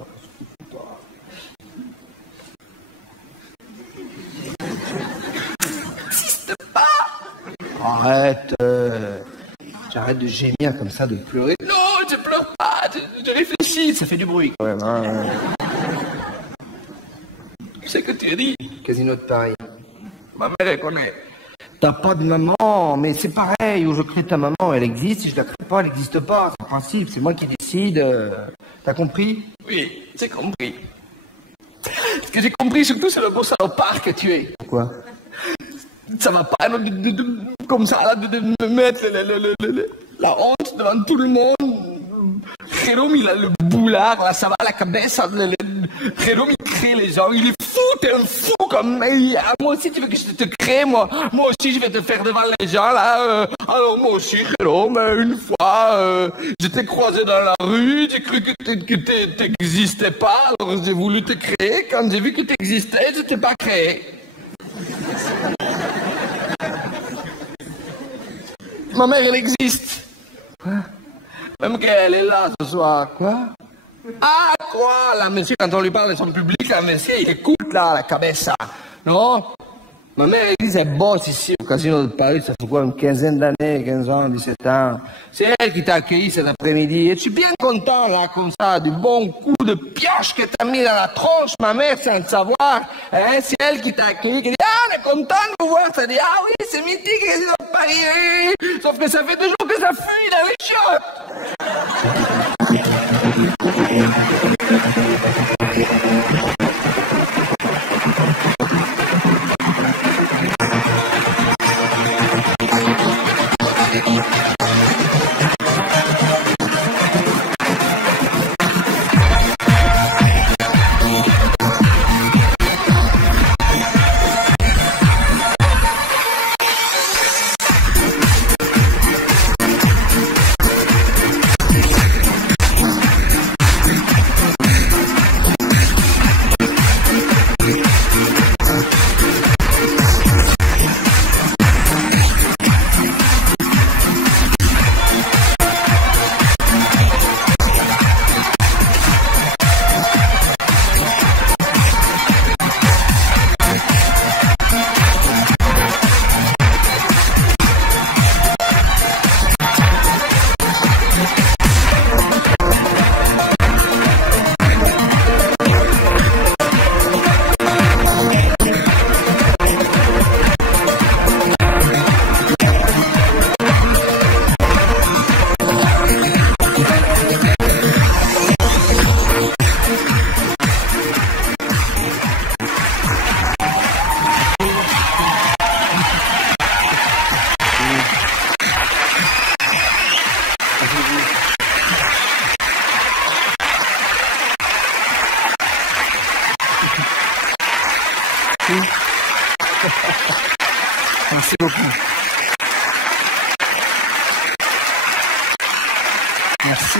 Tu n'existes pas. Arrête, j'arrête de gémir comme ça, de pleurer. Non, je pleure pas, je réfléchis, ça fait du bruit quand même. Hein. Tu sais que tu dis Casino de Paris. Ma mère, elle connaît. T'as pas de maman, mais c'est pareil, où je crée ta maman, elle existe, si je la crée pas, elle n'existe pas, c'est un principe, c'est moi qui décide. T'as compris? Oui, j'ai compris. Ce que j'ai compris surtout, c'est le beau salopard que tu es. Quoi? Ça va pas, comme ça, là, de me mettre la honte devant tout le monde. Jérôme, il a le boulard, là, ça va à la cabeza, Jérôme, il crée les gens, il est fou, t'es un fou comme, moi aussi, tu veux que je te crée, moi aussi, je vais te faire devant les gens, là, alors moi aussi, Jérôme, une fois, je t'ai croisé dans la rue, j'ai cru que t'existais pas, alors j'ai voulu te créer, quand j'ai vu que t'existais, je t'ai pas créé. Ma mère, elle existe. Quoi? Même qu'elle est là ce soir. Quoi? Ah, quoi? La monsieur, quand on lui parle de son public, la monsieur, il écoute là, la cabeza. Non? Ma mère, elle bosse ici au Casino de Paris, ça fait quoi, une quinzaine d'années, 15 ans, 17 ans. C'est elle qui t'a accueilli cet après-midi. Et je suis bien content, là, comme ça, du bon coup de pioche que t'as mis dans la tronche, ma mère, sans le savoir. Hein, c'est elle qui t'a accueilli, qui dit, ah, on est content de vous voir. Ça dit, ah oui, c'est mythique, le Casino de Paris. Sauf que ça fait 2 jours que ça fuit dans les chiottes. Merci beaucoup. Merci.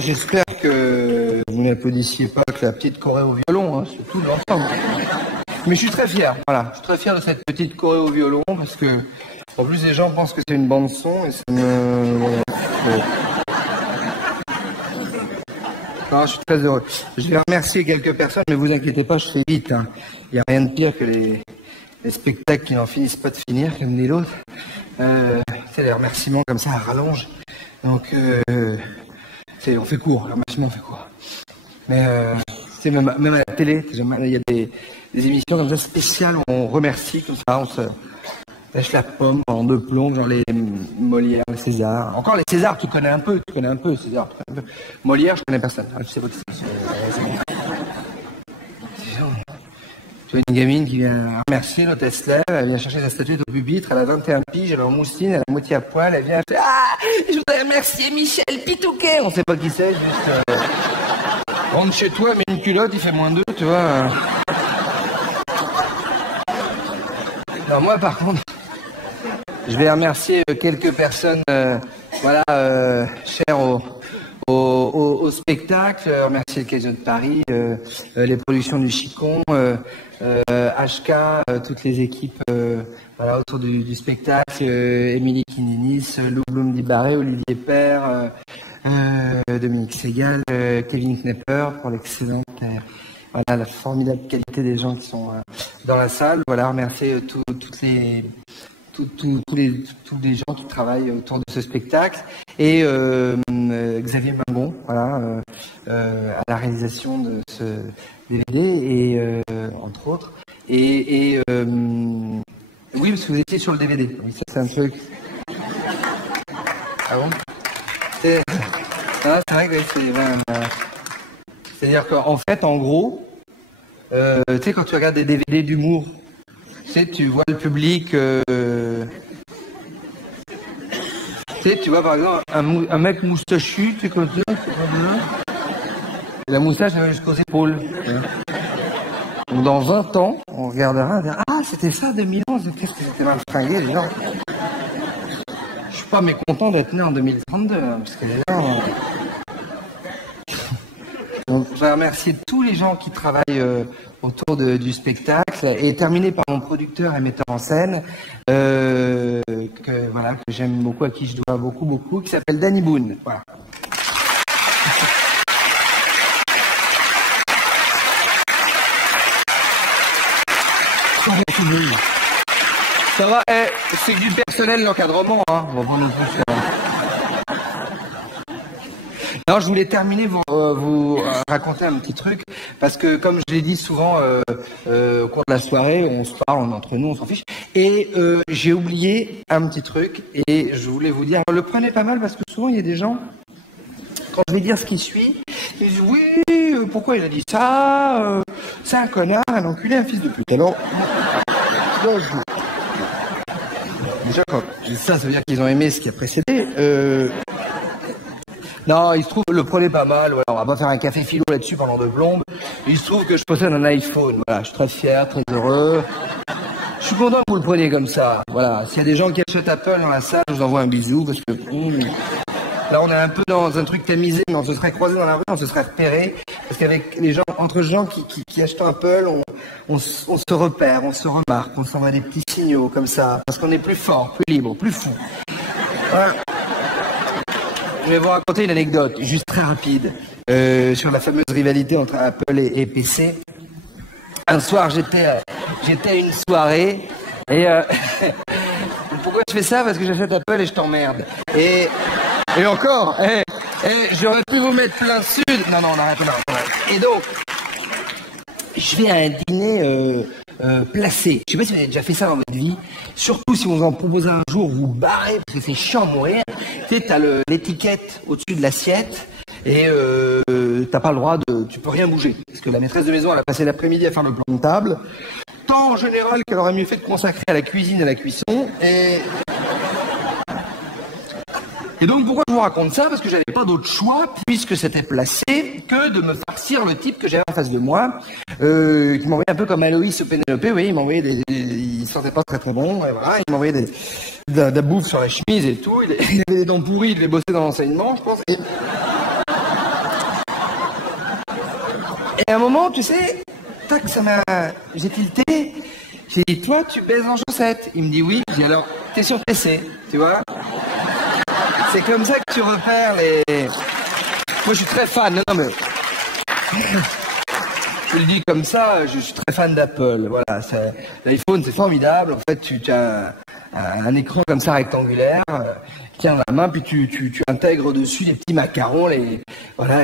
J'espère que vous n'applaudissiez pas que la petite choré au violon, hein, c'est tout l'ensemble. Mais je suis très fier, voilà. Je suis très fier de cette petite choré au violon parce que, en plus, les gens pensent que c'est une bande son et ça me... Bon. Non, je suis très heureux. Je vais remercier quelques personnes, mais vous inquiétez pas, je fais vite. Hein. Il n'y a rien de pire que les spectacles qui n'en finissent pas de finir, comme dit l'autre. C'est les remerciements comme ça à rallonge. Donc, on fait court, les remerciements, on fait court. Mais même à la télé, il y a des émissions comme ça spéciales où on remercie, comme ça, on se lèche la pomme en 2 plombs, genre les Molière, les César. Encore les César, tu connais un peu, César. Molière, je connais personne. Ah, je sais pas qui c'est. Tu vois une gamine qui vient remercier l'hôtesse lève, elle vient chercher sa statuette au pupitre, elle a 21 piges, elle est en mousseline, elle a moitié à poil, elle vient acheter, ah, je voudrais remercier Michel Pitouquet. On sait pas qui c'est, juste, rentre chez toi, mets une culotte, il fait -2, tu vois. Non, moi, par contre, je vais remercier quelques personnes, chères au spectacle, remercier le Casino de Paris, les productions du Chicon, HK, toutes les équipes autour du spectacle, Émilie Kininis, Lou Bloom Dibaré, Olivier Père, Dominique Segal, Kevin Knepper pour l'excellente, la formidable qualité des gens qui sont dans la salle. Voilà, remercier tous les gens qui travaillent autour de ce spectacle et Xavier Mingon, à la réalisation de ce DVD et entre autres et oui, parce que vous étiez sur le DVD. Oui, ça c'est un truc. Ah bon? C'est vrai que c'est-à-dire qu'en fait, en gros, tu sais, quand tu regardes des DVD d'humour, tu sais, tu vois le public. Tu sais, tu vois, par exemple, un mec moustachu, tu sais, comme ça. La moustache, elle va jusqu'aux épaules. Donc, dans 20 ans, on regardera, on dira, ah, c'était ça, 2011, qu'est-ce que c'était mal fringué, les gens. Je suis pas mécontent d'être né en 2032, hein, parce que les gens... Donc, je voudrais remercier tous les gens qui travaillent autour du spectacle et terminer par mon producteur et metteur en scène, que j'aime beaucoup, à qui je dois beaucoup, qui s'appelle Danny Boone. Voilà. Ça va, c'est du personnel l'encadrement, hein. On va pas non plus faire. Non, je voulais terminer vous raconter un petit truc, parce que comme je l'ai dit souvent au cours de la soirée, on se parle entre nous, on s'en fiche, et j'ai oublié un petit truc, et je voulais vous dire, le prenez pas mal, parce que souvent il y a des gens, quand je vais dire ce qui suit, ils disent oui, pourquoi il a dit ça, c'est un connard, un enculé, un fils de pute. Alors, déjà quand je dis ça, ça veut dire qu'ils ont aimé ce qui a précédé. Non, il se trouve, le prenez pas mal, voilà, on va pas faire un café philo là-dessus pendant 2 plombes. Il se trouve que je possède un iPhone, voilà, je suis très fier, très heureux. Je suis content que vous le preniez comme ça, voilà. S'il y a des gens qui achètent Apple dans la salle, je vous envoie un bisou, parce que... Là, on est un peu dans un truc tamisé, mais on se serait croisé dans la rue, on se serait repéré, parce qu'avec les gens, entre gens qui achètent Apple, on se repère, on se remarque, on s'envoie des petits signaux comme ça, parce qu'on est plus fort, plus libre, plus fou. Voilà. Je vais vous raconter une anecdote, juste très rapide, sur la fameuse rivalité entre Apple et PC. Un soir, j'étais à une soirée, et pourquoi je fais ça? Parce que j'achète Apple et je t'emmerde. Et encore, j'aurais pu vous mettre plein sud. Non, on arrête. Et donc, je vais à un dîner placé. Je sais pas si vous avez déjà fait ça dans votre vie. Surtout si on vous en propose un jour, vous barrez, parce que c'est chiant à mourir. Tu sais, t'as l'étiquette au-dessus de l'assiette, et t'as pas le droit tu peux rien bouger. Parce que la maîtresse de maison, elle a passé l'après-midi à faire le plan de table. Tant en général qu'elle aurait mieux fait de consacrer à la cuisine et à la cuisson. Et donc, pourquoi je vous raconte ça? Parce que j'avais pas d'autre choix, puisque c'était placé, que de me farcir le type que j'avais en face de moi, qui m'envoyait un peu comme Aloïs au Pénélope, oui, il m'envoyait il sentait pas très très bon, et voilà, il m'envoyait de la bouffe sur la chemise et tout, il avait des dents pourries, il devait bosser dans l'enseignement, je pense, et à un moment, tu sais, tac, j'ai tilté, j'ai dit, toi, tu baises en chaussettes? Il me dit oui, j'ai dit, alors, t'es sur PC, tu vois? C'est comme ça que tu repères les... Moi, je suis très fan. Non, mais... Je le dis comme ça, je suis très fan d'Apple. Voilà, l'iPhone, c'est formidable. En fait, tu as un écran comme ça rectangulaire, tiens dans la main, puis tu intègres dessus des petits macarons, les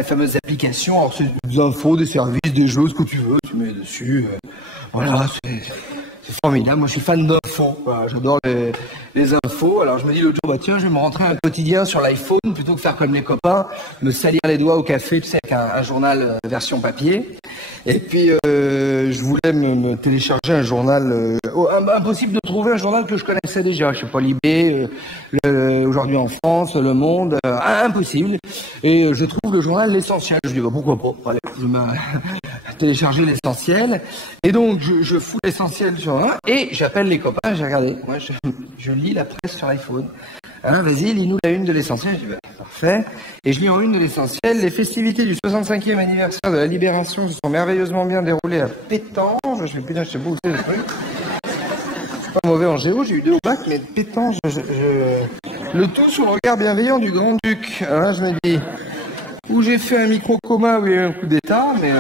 fameuses applications. Alors, c'est des infos, des services, des jeux, ce que tu veux, tu mets dessus. Voilà, c'est formidable. Moi, je suis fan d'infos. Voilà, j'adore les infos. Alors, je me dis l'autre jour, tiens, je vais me rentrer un quotidien sur l'iPhone plutôt que faire comme les copains, me salir les doigts au café, tu sais, avec un journal version papier. Et puis, je voulais me télécharger un journal. Impossible de trouver un journal que je connaissais déjà. Je sais pas, Libé, Aujourd'hui en France, Le Monde. Impossible. Et je trouve le journal L'Essentiel. Je dis, pourquoi pas. Allez, je me télécharger L'Essentiel. Et donc, je fous L'Essentiel sur et j'appelle les copains, j'ai regardé. Moi, je lis la presse sur l'iPhone. Hein, vas-y, lis-nous la une de L'Essentiel. Je dis, parfait. Et je lis en une de L'Essentiel. Les festivités du 65e anniversaire de la Libération se sont merveilleusement bien déroulées à Pétange. Je me dis, putain, je sais pas où c'est le truc. Je suis pas mauvais en géo, j'ai eu 2 au bac, mais Pétange, le tout sous le regard bienveillant du Grand-Duc. Alors là, je me dis, où j'ai fait un micro-coma, où il y a eu un coup d'état, mais...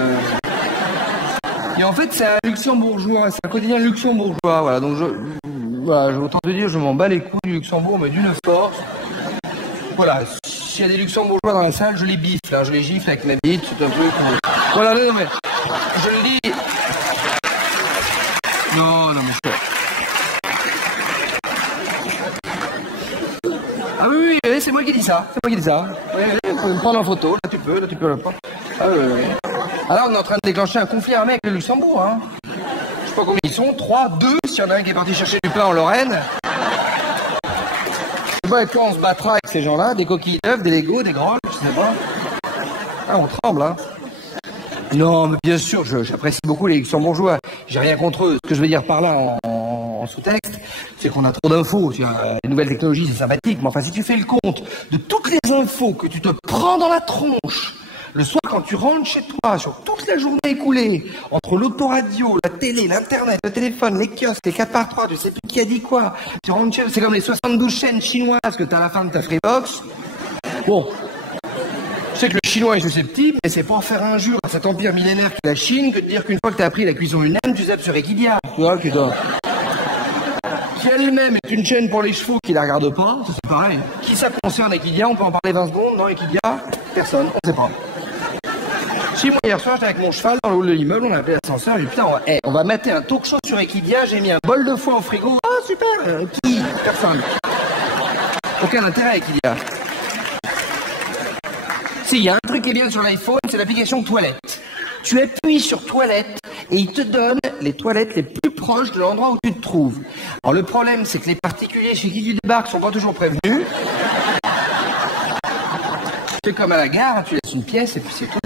Et en fait, c'est un luxembourgeois, c'est un quotidien luxembourgeois, voilà. Donc, j'ai autant te dire, je m'en bats les couilles du Luxembourg, mais d'une force. Voilà, s'il y a des luxembourgeois dans la salle, je les bifle, hein, je les gifle avec ma bite, tout un truc. Voilà, non, mais je le dis. Non, mais Ah oui, c'est moi qui dis ça, Oui, tu peux me prendre en photo, là tu peux le prendre. Ah oui. Alors, on est en train de déclencher un conflit armé avec le Luxembourg, hein. Je sais pas combien ils sont, 3, 2, s'il y en a un qui est parti chercher du pain en Lorraine. sais pas, quand on se battra avec ces gens-là, des coquilles d'œufs, des Legos, des grolles, je sais pas. Ah, on tremble, hein. Non, mais bien sûr, j'apprécie beaucoup les luxembourgeois. J'ai rien contre eux. Ce que je veux dire par là, en sous-texte, c'est qu'on a trop d'infos. Les nouvelles technologies, c'est sympathique, mais enfin, si tu fais le compte de toutes les infos que tu te prends dans la tronche, le soir, quand tu rentres chez toi, sur toute la journée écoulée, entre l'autoradio, la télé, l'internet, le téléphone, les kiosques, les 4x3, tu sais plus qui a dit quoi. Tu rentres chez, c'est comme les 72 chaînes chinoises que t'as à la fin de ta Freebox. Bon. Je sais que le chinois est susceptible, mais c'est pour faire injure à cet empire millénaire qu'est la Chine que de dire qu'une fois que t'as appris la cuisson humaine, tu zappes sur Equidia. Tu vois, putain. Qui elle-même est une chaîne pour les chevaux qui la regarde pas, ça c'est pareil. Qui ça concerne Equidia? On peut en parler 20 secondes, non, Equidia? Personne, on sait pas. Si, moi, hier soir, j'étais avec mon cheval dans le hall de l'immeuble, on a appelé l'ascenseur, j'ai dit, putain, on va mettre un talk show sur Equidia, j'ai mis un bol de foie au frigo. Ah, super! Qui? Personne. Aucun intérêt à Equidia. Si, il y a un truc qui est bien sur l'iPhone, c'est l'application toilette. Tu appuies sur toilette et il te donne les toilettes les plus proches de l'endroit où tu te trouves. Alors le problème, c'est que les particuliers chez qui tu débarques sont pas toujours prévenus. C'est comme à la gare, tu laisses une pièce et puis c'est tout.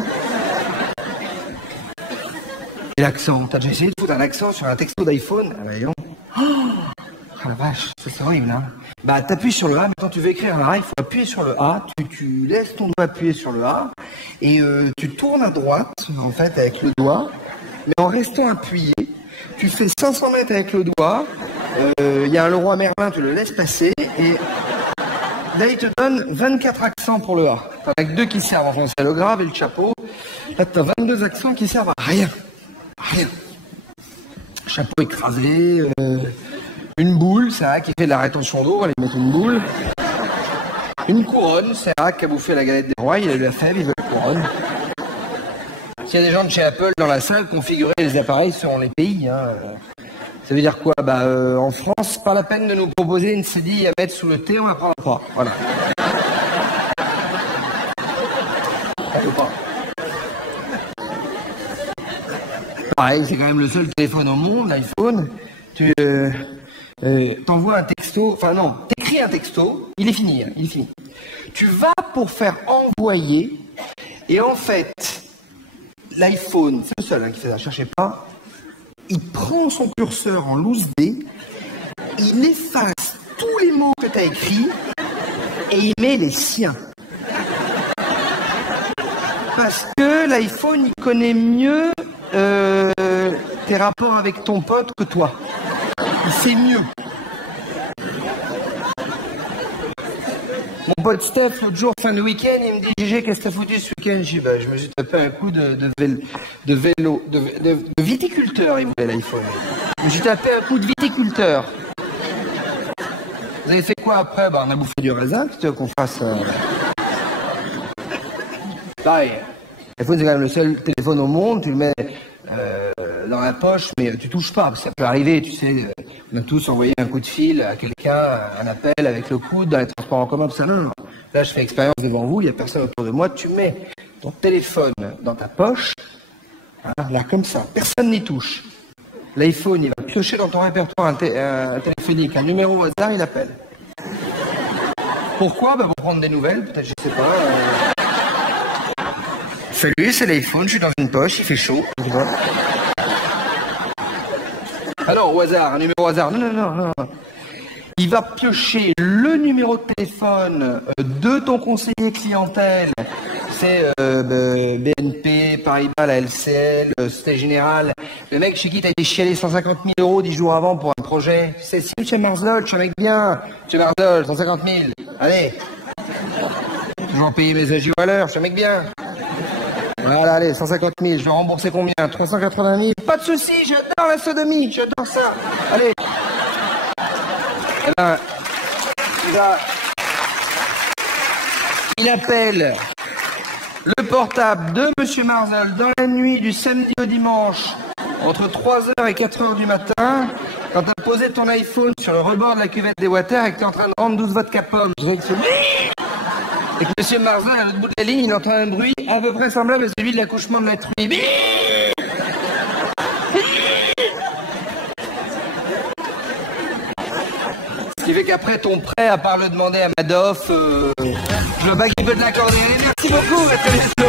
Et l'accent, t'as déjà essayé de foutre un accent sur un texto d'iPhone? Ah bah voyons. Oh la vache, c'est horrible, hein. Bah, t'appuies sur le A, mais quand tu veux écrire un A, il faut appuyer sur le A, tu laisses ton doigt appuyer sur le A, et tu tournes à droite, en fait, avec le doigt, mais en restant appuyé, tu fais 500 mètres avec le doigt, il y a un Leroy Merlin, tu le laisses passer, et là, il te donne 24 accents pour le A. Avec 2 qui servent en français, le grave et le chapeau. Là, t'as 22 accents qui servent à rien. Rien. Chapeau écrasé, une boule, Serac qui fait de la rétention d'eau, on va lui mettre une boule. Une couronne, Serac qui a bouffé la galette des rois, il a eu la fève, il veut la couronne. S'il y a des gens de chez Apple dans la salle, configurer les appareils selon les pays. Hein. Ça veut dire quoi? Bah, en France, pas la peine de nous proposer une CD à mettre sous le thé, on la prendra pas. Voilà. On peut pas. Pareil, c'est quand même le seul téléphone au monde, l'iPhone. Tu t'envoies un texto, enfin non, t'écris un texto, il est fini, il est fini. Tu vas pour faire envoyer, et en fait, l'iPhone, c'est le seul qui fait ça, cherchez pas, il prend son curseur en loose D, il efface tous les mots que tu as écrits, et il met les siens. Parce que l'iPhone, il connaît mieux tes rapports avec ton pote que toi. Il sait mieux. Mon pote Steph, l'autre jour, fin de week-end, il me dit « GG, qu'est-ce que t'as foutu ce week-end ?» Je dis bah, je me suis tapé un coup de viticulteur, il voulait l'iPhone. Je me suis tapé un coup de viticulteur. Vous avez fait quoi après? Bah, on a bouffé du raisin, tu veux qu'on fasse... Pareil. L'iPhone, c'est quand même le seul téléphone au monde, tu le mets dans la poche, mais tu touches pas, parce que ça peut arriver, tu sais, on a tous envoyé un coup de fil à quelqu'un, un appel avec le coude dans les transports en commun, tout ça, non. Là, je fais expérience devant vous, il n'y a personne autour de moi, tu mets ton téléphone dans ta poche, hein, là, comme ça, personne n'y touche. L'iPhone, il va piocher dans ton répertoire un téléphonique, un numéro au hasard, il appelle. Pourquoi? Bah, pour prendre des nouvelles, peut-être, je sais pas. Salut, c'est l'iPhone, je suis dans une poche, il fait chaud. Alors, au hasard, un numéro au hasard. Non. Il va piocher le numéro de téléphone de ton conseiller clientèle. C'est BNP, Paribas, la LCL, Société Générale. Le mec chez qui t'as été chialé 150 000 € 10 jours avant pour un projet. C'est si, monsieur Marzol, je suis un mec bien. Monsieur Marzol, 150 000. Allez. Je vais en payer mes agios à l'heure, je suis un mec bien. Voilà, allez, 150 000, je vais rembourser combien? 380 000. Pas de souci, j'adore la sodomie, j'adore ça. Allez. Là, il appelle le portable de monsieur Marzol dans la nuit du samedi au dimanche, entre 3h et 4h du matin, quand t'as posé ton iPhone sur le rebord de la cuvette des water et que t'es en train de rendre 12 vodka pomme. Et que monsieur Marzol, à l'autre bout de la ligne, il entend un bruit à peu près semblable à celui de l'accouchement de la truie. Ce qui fait qu'après ton prêt, à part le demander à Madoff, je veux pas qu'il peut te l'accorder. Merci beaucoup, à très bientôt.